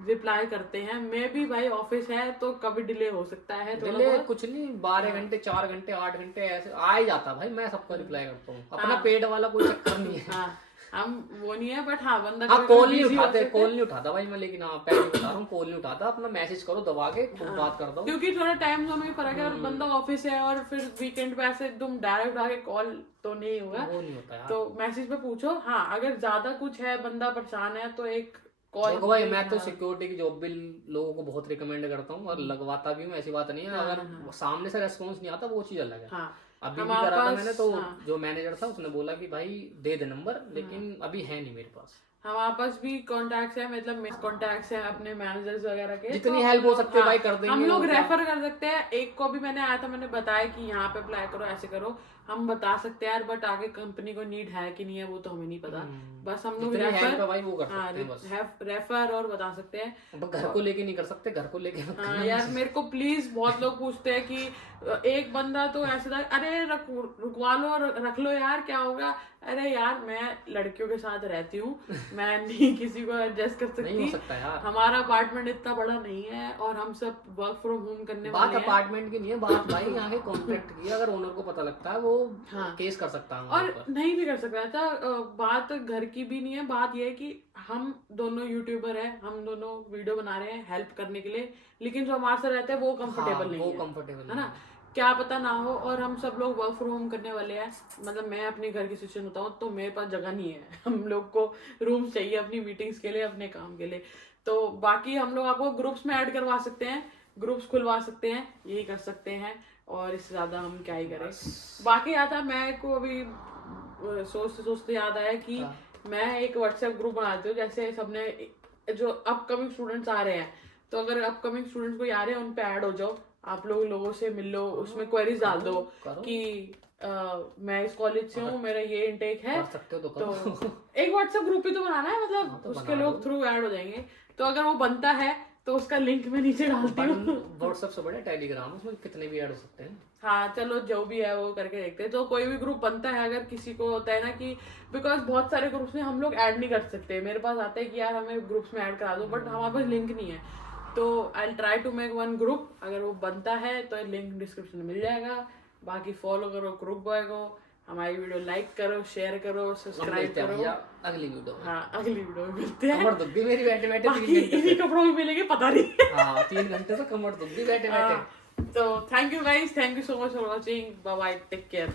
रिप्लाई करते हैं। मैं भी भाई ऑफिस है तो कभी डिले हो सकता है, डिले कुछ नहीं, 12 घंटे 4 घंटे 8 घंटे ऐसे आ ही जाता भाई, मैं सबको रिप्लाई करता हूँ, अपना पेड वाला कोई चक्कर नहीं है। हम वो नहीं है, बट हाँ बंदा कॉल नहीं उठाता भाई मैं, लेकिन हाँ पहले बता रहा हूँ कॉल नहीं उठाता, अपना मैसेज करो दबा के, खूब बात करता हूँ, क्योंकि थोड़ा टाइम जोन में फर्क है और बंदा ऑफिस है, और फिर वीकेंड पे ऐसे तुम डायरेक्ट उठा के कॉल तो नहीं होगा, वो नहीं होता यार। तो मैसेज पे पूछो। हाँ अगर ज्यादा कुछ है, बंदा परेशान है तो एक कॉल। देखो भाई मैं तो सिक्योरिटी की जॉब भी लोगों को बहुत रिकमेंड करता हूँ और लगवाता भी हूँ, ऐसी बात नहीं है। अगर सामने से रेस्पॉन्स नहीं आता वो चीज अलग है। अभी भी करा था मैंने, तो जो मैनेजर था उसने बोला कि भाई दे दे नंबर, लेकिन अभी है नहीं मेरे पास। हमारे पास भी कॉन्टैक्ट्स है, मतलब कॉन्टैक्ट्स है अपने मैनेजर्स वगैरह के, जितनी हेल्प हो सकती है भाई कर देंगे। हम लोग रेफर कर सकते हैं। एक को भी मैंने आया था, मैंने बताया कि यहाँ पे अप्लाई करो, ऐसे करो, हम बता सकते हैं यार, बट आगे कंपनी को नीड है कि नहीं है वो तो हमें नहीं पता। बस हम लोग रेफर और बता सकते हैं। घर को लेके नहीं कर सकते, घर को लेके यार मेरे को प्लीज बहुत लोग पूछते हैं कि एक बंदा तो ऐसे था, अरे रुकवा लो, रख लो यार, क्या होगा। अरे यार मैं लड़कियों के साथ रहती हूँ, मैं नहीं किसी को एडजस्ट कर सकती, नहीं हो सकता यार। हमारा अपार्टमेंट इतना बड़ा नहीं है और हम सब वर्क फ्रॉम होम करने वाले हैं। बात अपार्टमेंट की नहीं है, बात भाई यहाँ के कॉन्ट्रैक्ट की। अगर ओनर को पता लगता है वो केस कर सकता है, और नहीं भी कर सकता था। बात घर की भी नहीं है, बात यह है कि हम दोनों यूट्यूबर हैं, हम दोनों वीडियो बना रहे हैं हेल्प करने के लिए, लेकिन जो हमारे साथ रहते हैं वो कंफर्टेबल नहीं है ना, क्या पता ना हो। और हम सब लोग वर्क फ्रॉम होम करने वाले हैं, मतलब मैं अपने घर की सिचुएशन बताऊं तो मेरे पास जगह नहीं है, हम लोग को रूम चाहिए अपनी मीटिंग्स के लिए, अपने काम के लिए। तो बाकी हम लोग आपको ग्रुप्स में ऐड करवा सकते हैं, ग्रुप्स खुलवा सकते हैं, यही कर सकते हैं, और इससे ज्यादा हम क्या ही करें। बाकी आता मैं को अभी सोचते सोचते याद आया कि मैं एक व्हाट्सएप ग्रुप बनाती हूँ, जैसे सबने जो अपकमिंग स्टूडेंट्स आ रहे हैं, तो अगर अपकमिंग स्टूडेंट्स कोई आ रहे हैं उन पे ऐड हो जाओ, आप लोगों से मिल लो, उसमें क्वेरीज डाल दो कि मैं इस कॉलेज से हूँ, मेरा ये इनटेक है, तो एक व्हाट्सएप ग्रुप ही तो बनाना है, मतलब उसके लोग थ्रू ऐड हो जाएंगे। तो अगर वो बनता है तो उसका लिंक मैं नीचे डालती हूँ। व्हाट्सएप से बड़ा टेलीग्राम, उसमें कितने भी ऐड हो सकते हैं। हाँ चलो जो भी है वो करके देखते हैं। तो कोई भी ग्रुप बनता है, अगर किसी को होता है ना कि बिकॉज बहुत सारे ग्रुप्स में हम लोग ऐड नहीं कर सकते, मेरे पास आता है कि यार हमें ग्रुप्स में ऐड करा दो, बट हमारे पास लिंक नहीं है। तो I try to make one group, अगर वो बनता है तो लिंक डिस्क्रिप्शन में मिल जाएगा। बाकी फॉलो करो ग्रुप बॉय को, हमारी वीडियो लाइक करो, शेयर करो, सब्सक्राइब करो। अगली वीडियो में, हाँ अगली वीडियो में मिलते हैं। कमर दुख गई मेरी बैठे बैठे, बाकी इन्हीं कपड़ों में मिलेंगे पता नहीं। हाँ 3 घंटे से कमर दुख गई बैठे बैठे। तो thank you guys, thank you so much for watching, bye bye, take care.